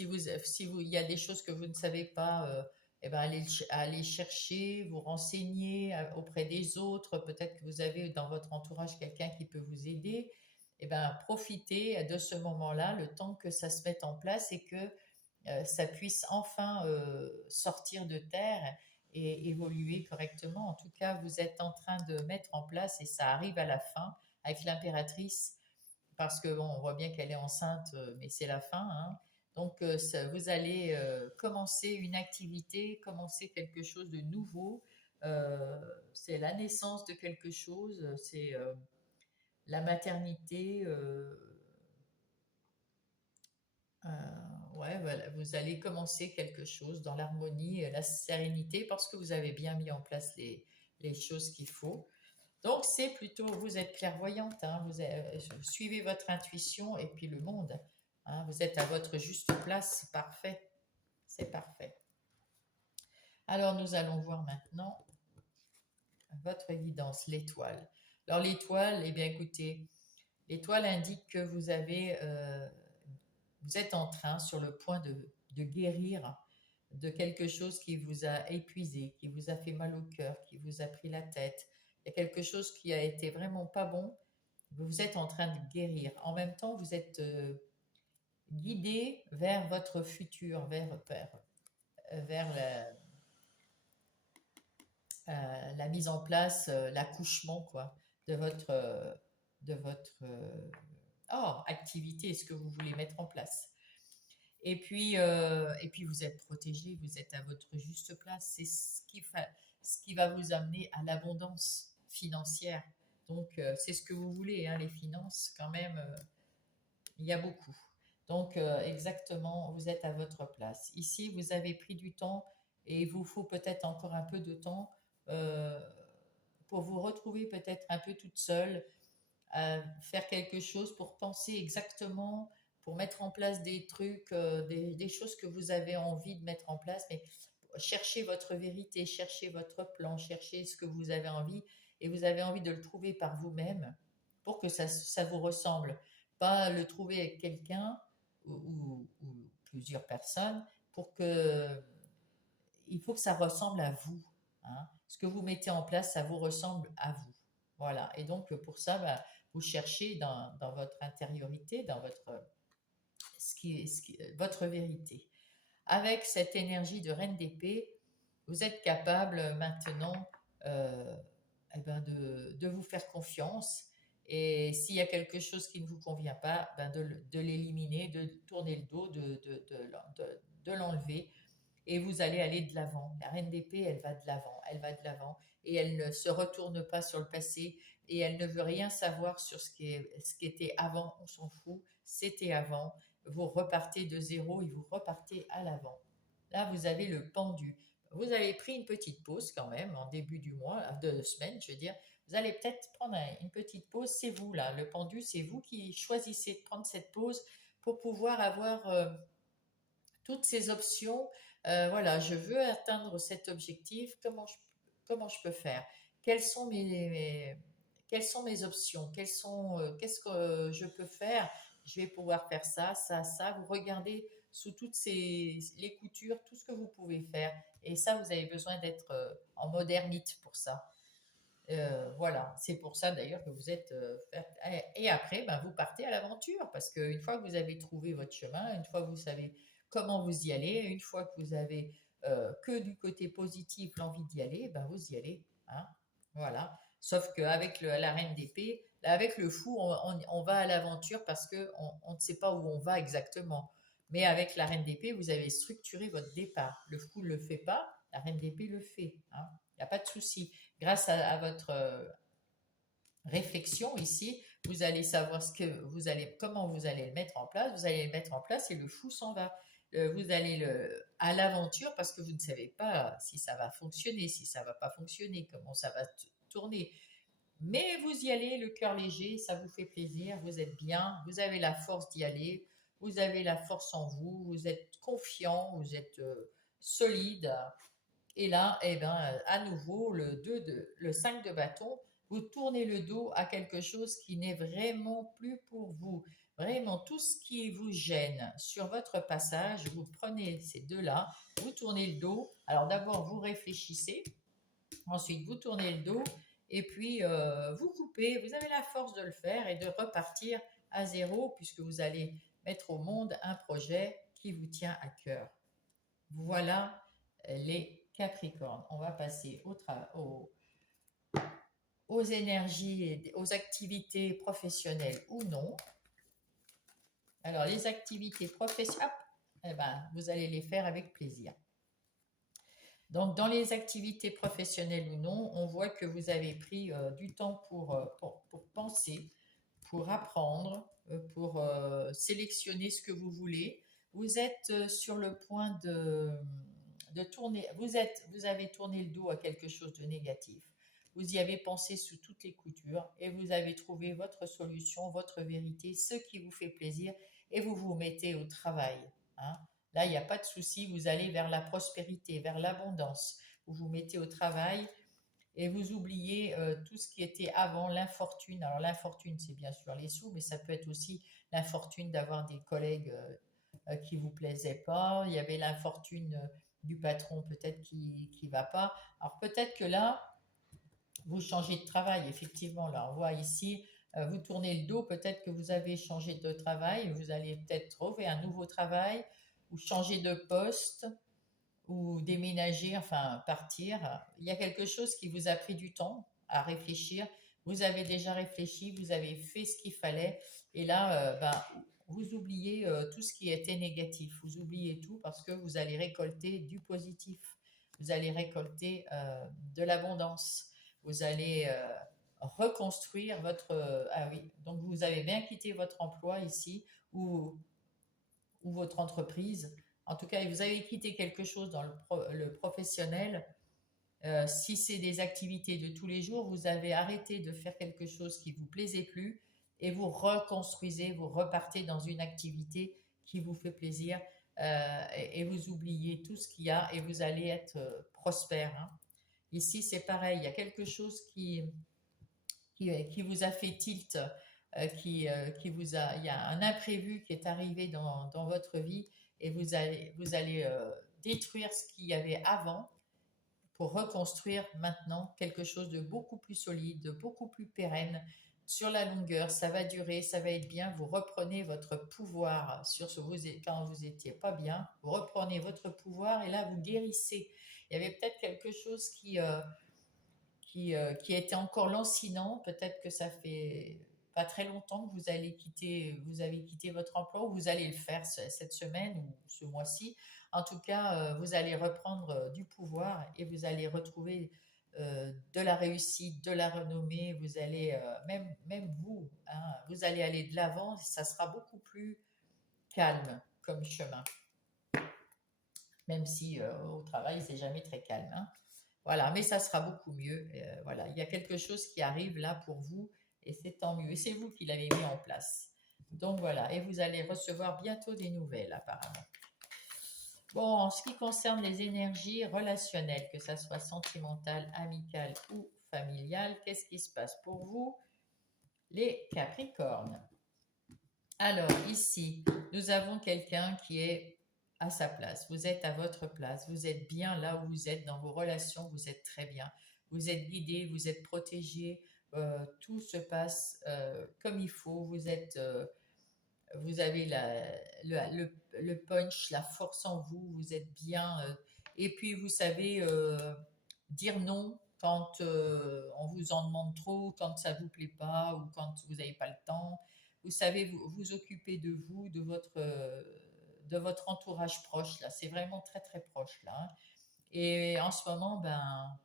il y a des choses que vous ne savez pas, eh ben allez chercher, vous renseigner auprès des autres. Peut-être que vous avez dans votre entourage quelqu'un qui peut vous aider. Eh ben, profitez de ce moment-là, le temps que ça se mette en place et que ça puisse enfin sortir de terre et évoluer correctement. En tout cas, vous êtes en train de mettre en place, et ça arrive à la fin, avec l'impératrice, parce que bon, on voit bien qu'elle est enceinte, mais c'est la fin, hein. Donc, vous allez commencer une activité, commencer quelque chose de nouveau. C'est la naissance de quelque chose, c'est la maternité. Euh, ouais, voilà, vous allez commencer quelque chose dans l'harmonie et la sérénité parce que vous avez bien mis en place les choses qu'il faut. Donc, c'est plutôt, vous êtes clairvoyante, hein, suivez votre intuition et puis le monde. Hein, vous êtes à votre juste place, c'est parfait. C'est parfait. Alors, nous allons voir maintenant votre guidance, l'étoile. Alors, l'étoile, eh bien, écoutez, l'étoile indique que vous êtes en train, sur le point de guérir de quelque chose qui vous a épuisé, qui vous a fait mal au cœur, qui vous a pris la tête. Il y a quelque chose qui a été vraiment pas bon. Vous êtes en train de guérir. En même temps, vous êtes guidé vers votre futur, vers la mise en place, l'accouchement, quoi, de votre activité, ce que vous voulez mettre en place. Et puis vous êtes protégé, vous êtes à votre juste place. C'est ce qui va vous amener à l'abondance financière. Donc, c'est ce que vous voulez, hein, les finances, quand même, il y a beaucoup. Donc, exactement, vous êtes à votre place. Ici, vous avez pris du temps et il vous faut peut-être encore un peu de temps euh, pour vous retrouver peut-être un peu toute seule, à faire quelque chose pour penser exactement, pour mettre en place des trucs, des choses que vous avez envie de mettre en place, mais cherchez votre vérité, cherchez votre plan, cherchez ce que vous avez envie, et vous avez envie de le trouver par vous-même pour que ça vous ressemble. Pas le trouver avec quelqu'un ou plusieurs personnes pour que... Il faut que ça ressemble à vous. Hein. Ce que vous mettez en place, ça vous ressemble à vous. Voilà. Et donc, pour ça, bah, vous cherchez dans votre intériorité, dans votre vérité. Avec cette énergie de reine d'épée, vous êtes capable maintenant euh, de vous faire confiance. Et s'il y a quelque chose qui ne vous convient pas, de l'éliminer, de tourner le dos, de l'enlever. Et vous allez aller de l'avant. La reine d'épée, elle va de l'avant, elle va de l'avant. Et elle ne se retourne pas sur le passé. Et elle ne veut rien savoir sur ce qui était avant. On s'en fout. C'était avant. Vous repartez de zéro et vous repartez à l'avant. Là, vous avez le pendu. Vous avez pris une petite pause quand même en début du mois, de semaine, je veux dire. Vous allez peut-être prendre une petite pause. C'est vous là, le pendu, c'est vous qui choisissez de prendre cette pause pour pouvoir avoir toutes ces options Voilà, je veux atteindre cet objectif, comment je peux faire? Quelles sont quelles sont mes options? Qu'est-ce que je peux faire? Je vais pouvoir faire ça, ça, ça. Vous regardez sous toutes les coutures, tout ce que vous pouvez faire. Et ça, vous avez besoin d'être en modernite pour ça. Voilà, c'est pour ça d'ailleurs que vous êtes. Et après, ben, vous partez à l'aventure parce qu'une fois que vous avez trouvé votre chemin, une fois que vous savez comment vous y allez, une fois que vous avez que du côté positif l'envie d'y aller, ben vous y allez. Hein, voilà. Sauf qu'avec la reine d'épée, avec le fou, on va à l'aventure parce qu'on ne sait pas où on va exactement. Mais avec la reine d'épée, vous avez structuré votre départ. Le fou ne le fait pas, la reine d'épée le fait. Hein. Il n'y a pas de souci. Grâce à votre réflexion ici, vous allez savoir comment vous allez le mettre en place. Vous allez le mettre en place et le fou s'en va. Vous allez à l'aventure parce que vous ne savez pas si ça va fonctionner, si ça va pas fonctionner, comment ça va tourner. Mais vous y allez, le cœur léger, ça vous fait plaisir, vous êtes bien, vous avez la force d'y aller, vous avez la force en vous, vous êtes confiant, vous êtes solide. Et là, eh ben, à nouveau, le 5 de bâton, vous tournez le dos à quelque chose qui n'est vraiment plus pour vous. Vraiment, tout ce qui vous gêne sur votre passage, vous prenez ces deux-là, vous tournez le dos. Alors d'abord, vous réfléchissez, ensuite, vous tournez le dos, et puis vous coupez. Vous avez la force de le faire et de repartir à zéro, puisque vous allez mettre au monde un projet qui vous tient à cœur. Voilà les Capricornes. On va passer aux énergies et aux activités professionnelles ou non. Alors, les activités professionnelles, eh ben, vous allez les faire avec plaisir. Donc, dans les activités professionnelles ou non, on voit que vous avez pris du temps pour penser, pour apprendre, pour sélectionner ce que vous voulez. Vous êtes sur le point de tourner, vous avez tourné le dos à quelque chose de négatif. Vous y avez pensé sous toutes les coutures et vous avez trouvé votre solution, votre vérité, ce qui vous fait plaisir et vous vous mettez au travail. Hein. Là, il n'y a pas de souci, vous allez vers la prospérité, vers l'abondance. Vous vous mettez au travail et vous oubliez tout ce qui était avant l'infortune. Alors l'infortune, c'est bien sûr les sous, mais ça peut être aussi l'infortune d'avoir des collègues qui vous plaisaient pas. Il y avait l'infortune du patron peut-être qui va pas. Alors peut-être que là, vous changez de travail, effectivement. Là, on voit ici, vous tournez le dos, peut-être que vous avez changé de travail, vous allez peut-être trouver un nouveau travail ou changer de poste ou déménager, enfin partir. Il y a quelque chose qui vous a pris du temps à réfléchir. Vous avez déjà réfléchi, vous avez fait ce qu'il fallait, et là, vous oubliez tout ce qui était négatif. Vous oubliez tout parce que vous allez récolter du positif. Vous allez récolter de l'abondance. Vous allez reconstruire ah oui, donc vous avez bien quitté votre emploi ici ou votre entreprise. En tout cas, vous avez quitté quelque chose dans le professionnel. Si c'est des activités de tous les jours, vous avez arrêté de faire quelque chose qui vous plaisait plus et vous reconstruisez, vous repartez dans une activité qui vous fait plaisir et vous oubliez tout ce qu'il y a et vous allez être prospère. Hein. Ici, c'est pareil, il y a quelque chose qui vous a fait tilt, qui vous a, il y a un imprévu qui est arrivé dans votre vie et vous allez détruire ce qu'il y avait avant pour reconstruire maintenant quelque chose de beaucoup plus solide, de beaucoup plus pérenne. Sur la longueur, ça va durer, ça va être bien. Vous reprenez votre pouvoir sur quand vous étiez pas bien. Vous reprenez votre pouvoir et là vous guérissez. Il y avait peut-être quelque chose qui était encore lancinant. Peut-être que ça fait pas très longtemps que vous avez quitté votre emploi ou vous allez le faire cette semaine ou ce mois-ci. En tout cas, vous allez reprendre du pouvoir et vous allez retrouver de la réussite, de la renommée. Vous allez, même vous, hein, vous allez aller de l'avant. Ça sera beaucoup plus calme comme chemin. Même si au travail, c'est jamais très calme. Hein. Voilà, mais ça sera beaucoup mieux. Voilà, il y a quelque chose qui arrive là pour vous et c'est tant mieux. Et c'est vous qui l'avez mis en place. Donc voilà, et vous allez recevoir bientôt des nouvelles apparemment. Bon, en ce qui concerne les énergies relationnelles, que ça soit sentimentale, amicale ou familiale, qu'est-ce qui se passe pour vous, les Capricornes? Alors, ici, nous avons quelqu'un qui est à sa place. Vous êtes à votre place. Vous êtes bien là où vous êtes dans vos relations. Vous êtes très bien. Vous êtes guidé, vous êtes protégé. Tout se passe comme il faut. Vous avez le punch, la force en vous. Vous êtes bien. Et puis, vous savez dire non quand on vous en demande trop, quand ça vous plaît pas ou quand vous n'avez pas le temps. Vous savez vous occuper de vous, de votre entourage proche là. C'est vraiment très très proche là, hein. Et en ce moment, ben,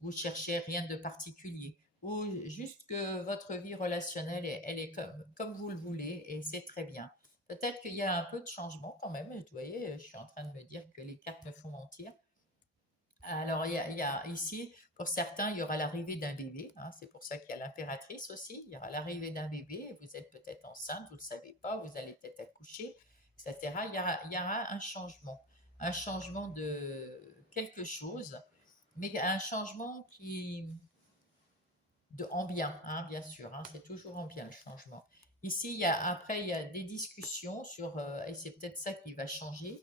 vous cherchez rien de particulier. Ou juste que votre vie relationnelle, elle est comme vous le voulez et c'est très bien. Peut-être qu'il y a un peu de changement quand même. Vous voyez, je suis en train de me dire que les cartes me font mentir. Alors, il y a ici, pour certains, il y aura l'arrivée d'un bébé, hein. C'est pour ça qu'il y a l'impératrice aussi. Il y aura l'arrivée d'un bébé. Vous êtes peut-être enceinte, vous ne le savez pas, vous allez peut-être accoucher, etc. Il y aura un changement de quelque chose, mais un changement en bien, hein, bien sûr, hein. C'est toujours en bien le changement. Ici, après, il y a des discussions sur, et c'est peut-être ça qui va changer.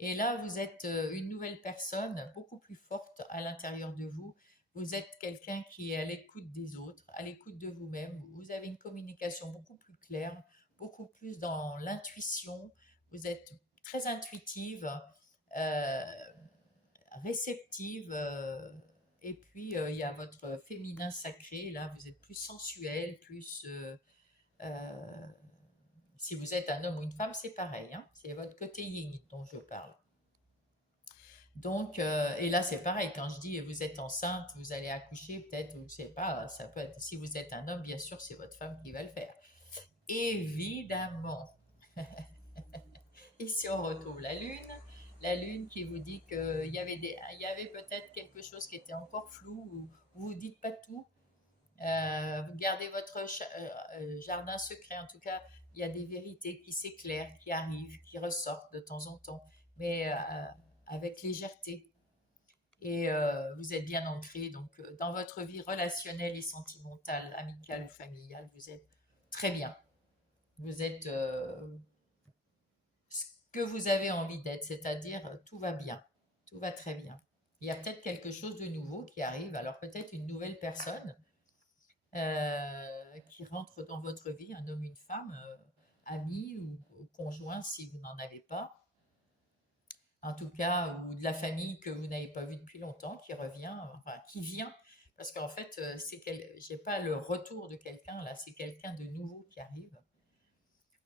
Et là, vous êtes une nouvelle personne, beaucoup plus forte à l'intérieur de vous. Vous êtes quelqu'un qui est à l'écoute des autres, à l'écoute de vous-même. Vous avez une communication beaucoup plus claire, beaucoup plus dans l'intuition. Vous êtes très intuitive, euh, réceptive. Et puis, il y a votre féminin sacré. Là, vous êtes plus sensuel, plus... si vous êtes un homme ou une femme, c'est pareil, hein. C'est votre côté yin dont je parle. Donc, et là, c'est pareil, quand je dis vous êtes enceinte, vous allez accoucher, peut-être, ou je sais pas, ça peut être, si vous êtes un homme, bien sûr, c'est votre femme qui va le faire. Évidemment. Ici, on retrouve la lune qui vous dit il y avait peut-être quelque chose qui était encore flou, ou vous ne dites pas tout. Vous gardez votre jardin secret, en tout cas, il y a des vérités qui s'éclairent, qui arrivent, qui ressortent de temps en temps, mais avec légèreté. Et vous êtes bien ancré. Donc, dans votre vie relationnelle et sentimentale, amicale ou familiale, vous êtes très bien. Vous êtes ce que vous avez envie d'être, c'est-à-dire tout va bien, tout va très bien. Il y a peut-être quelque chose de nouveau qui arrive, alors peut-être une nouvelle personne qui rentre dans votre vie, un homme, une femme, ami ou conjoint si vous n'en avez pas, en tout cas, ou de la famille que vous n'avez pas vue depuis longtemps, qui revient, enfin, qui vient, parce qu'en fait, j'ai pas le retour de quelqu'un, là, c'est quelqu'un de nouveau qui arrive.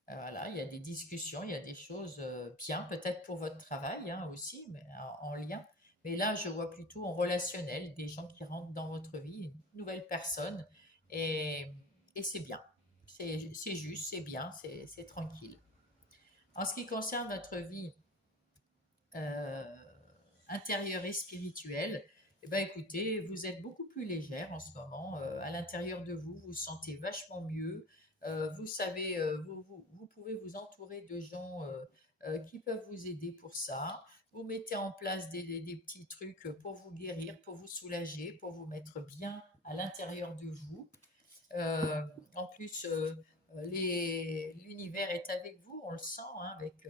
Voilà, il y a des discussions, il y a des choses bien, peut-être pour votre travail hein, aussi, mais en lien. Mais là, je vois plutôt en relationnel, des gens qui rentrent dans votre vie, une nouvelle personne, et, et c'est bien. C'est juste, c'est bien, c'est tranquille. En ce qui concerne votre vie euh, intérieure et spirituelle, eh ben, écoutez, vous êtes beaucoup plus légère en ce moment. À l'intérieur de vous, vous vous sentez vachement mieux. Vous savez, vous pouvez vous entourer de gens qui peuvent vous aider pour ça. Vous mettez en place des petits trucs pour vous guérir, pour vous soulager, pour vous mettre bien à l'intérieur de vous. Euh, En plus, l'univers est avec vous, on le sent, hein, avec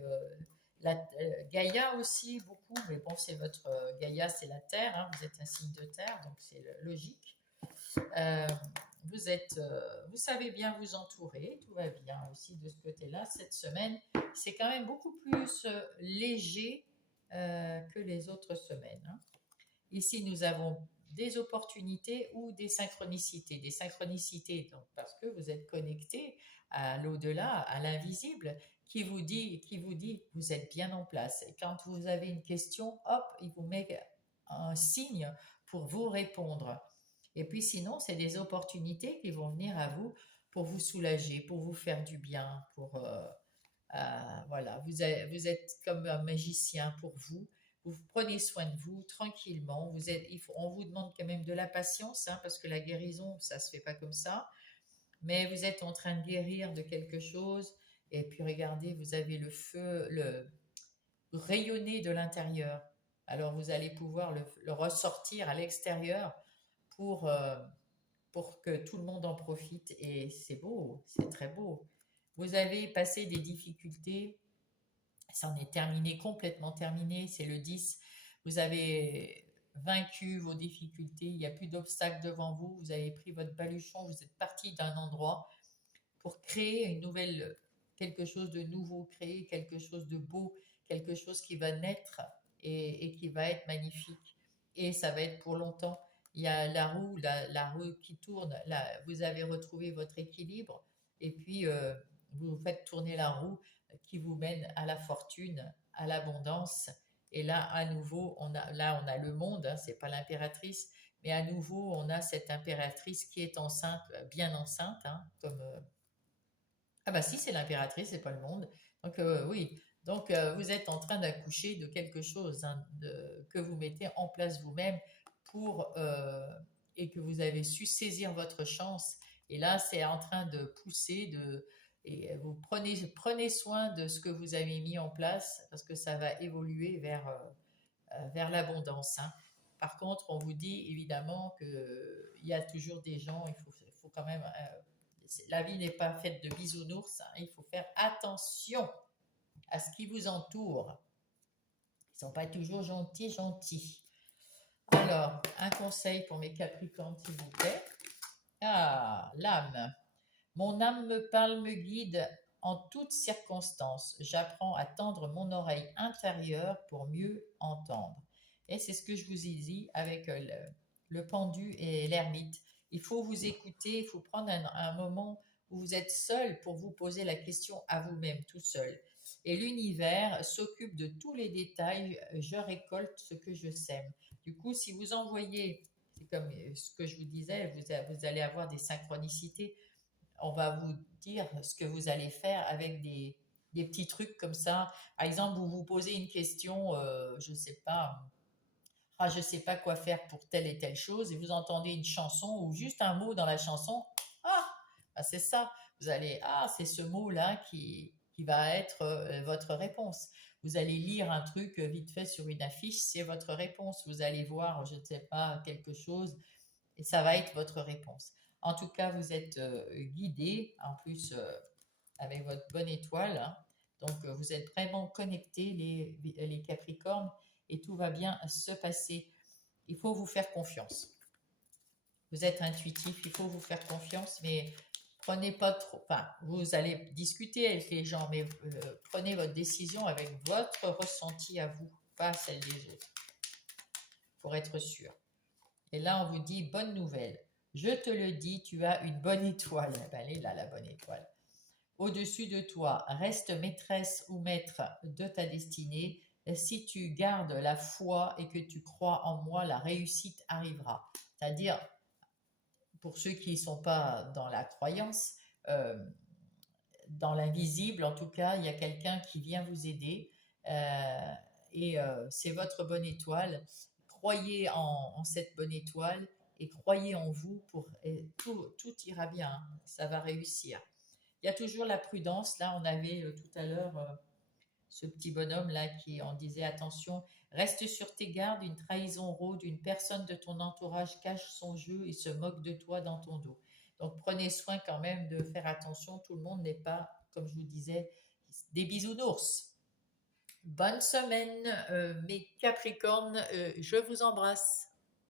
Gaïa aussi, beaucoup, mais bon, c'est votre Gaïa, c'est la Terre, hein, vous êtes un signe de Terre, donc c'est logique. Euh, vous savez bien vous entourer, tout va bien aussi de ce côté-là. Cette semaine, c'est quand même beaucoup plus léger que les autres semaines, hein. Ici, nous avons des opportunités ou des synchronicités. Des synchronicités, donc, parce que vous êtes connecté à l'au-delà, à l'invisible, qui vous dit, vous êtes bien en place. Et quand vous avez une question, hop, il vous met un signe pour vous répondre. Et puis sinon, c'est des opportunités qui vont venir à vous pour vous soulager, pour vous faire du bien, voilà, vous êtes comme un magicien pour vous. Vous prenez soin de vous tranquillement. On vous demande quand même de la patience, hein, parce que la guérison, ça se fait pas comme ça. Mais vous êtes en train de guérir de quelque chose. Et puis regardez, vous avez le feu, rayonner de l'intérieur. Alors vous allez pouvoir le ressortir à l'extérieur pour, euh, pour que tout le monde en profite. Et c'est beau, c'est très beau. Vous avez passé des difficultés, c'en est terminé, complètement terminé, c'est le 10. Vous avez vaincu vos difficultés, il n'y a plus d'obstacles devant vous, vous avez pris votre baluchon, vous êtes parti d'un endroit pour créer une nouvelle, quelque chose de nouveau, créer quelque chose de beau, quelque chose qui va naître et qui va être magnifique. Et ça va être pour longtemps. Il y a la roue qui tourne. Là, vous avez retrouvé votre équilibre et puis vous faites tourner la roue qui vous mène à la fortune, à l'abondance. Et là, à nouveau, on a le monde, hein, c'est pas l'impératrice, mais à nouveau, on a cette impératrice qui est enceinte, bien enceinte, hein, comme ah bah si, c'est l'impératrice, c'est pas le monde. Donc oui, donc vous êtes en train d'accoucher de quelque chose hein, que vous mettez en place vous-même pour et que vous avez su saisir votre chance. Et là, c'est en train de pousser, et vous prenez soin de ce que vous avez mis en place parce que ça va évoluer vers l'abondance. Hein. Par contre, on vous dit évidemment qu'il y a toujours des gens, il faut quand même la vie n'est pas faite de bisounours, hein, il faut faire attention à ce qui vous entoure. Ils ne sont pas toujours gentils. Alors, un conseil pour mes Capricornes, s'il vous plaît. Ah, l'âme. Mon âme me parle, me guide en toutes circonstances. J'apprends à tendre mon oreille intérieure pour mieux entendre. Et c'est ce que je vous ai dit avec le pendu et l'ermite. Il faut vous écouter, il faut prendre un moment où vous êtes seul pour vous poser la question à vous-même, tout seul. Et l'univers s'occupe de tous les détails. Je récolte ce que je sème. Du coup, si vous envoyez, c'est comme ce que je vous disais, vous allez avoir des synchronicités. On va vous dire ce que vous allez faire avec des petits trucs comme ça. Par exemple, vous vous posez une question, je ne sais pas, ah, je ne sais pas quoi faire pour telle et telle chose, et vous entendez une chanson ou juste un mot dans la chanson, ah, bah c'est ça. Vous allez, ah, c'est ce mot-là qui va être votre réponse. Vous allez lire un truc vite fait sur une affiche, c'est votre réponse. Vous allez voir, je ne sais pas, quelque chose, et ça va être votre réponse. En tout cas, vous êtes guidé, en plus avec votre bonne étoile. Hein. Donc, vous êtes vraiment connectés, les Capricornes, et tout va bien se passer. Il faut vous faire confiance. Vous êtes intuitif, il faut vous faire confiance, mais prenez pas trop. Enfin, vous allez discuter avec les gens, mais prenez votre décision avec votre ressenti à vous, pas celle des autres, pour être sûr. Et là, on vous dit bonne nouvelle. Je te le dis, tu as une bonne étoile. Eh ben, elle est là, la bonne étoile. Au-dessus de toi, reste maîtresse ou maître de ta destinée. Si tu gardes la foi et que tu crois en moi, la réussite arrivera. C'est-à-dire, pour ceux qui ne sont pas dans la croyance, euh, dans l'invisible, en tout cas, il y a quelqu'un qui vient vous aider. Euh, et c'est votre bonne étoile. Croyez en cette bonne étoile et croyez en vous et tout ira bien. Hein. Ça va réussir. Il y a toujours la prudence. Là, on avait tout à l'heure ce petit bonhomme là qui en disait attention, reste sur tes gardes, une trahison rôde, une personne de ton entourage cache son jeu et se moque de toi dans ton dos. Donc prenez soin quand même de faire attention, tout le monde n'est pas, comme je vous disais, des bisounours. Bonne semaine, mes Capricornes, je vous embrasse.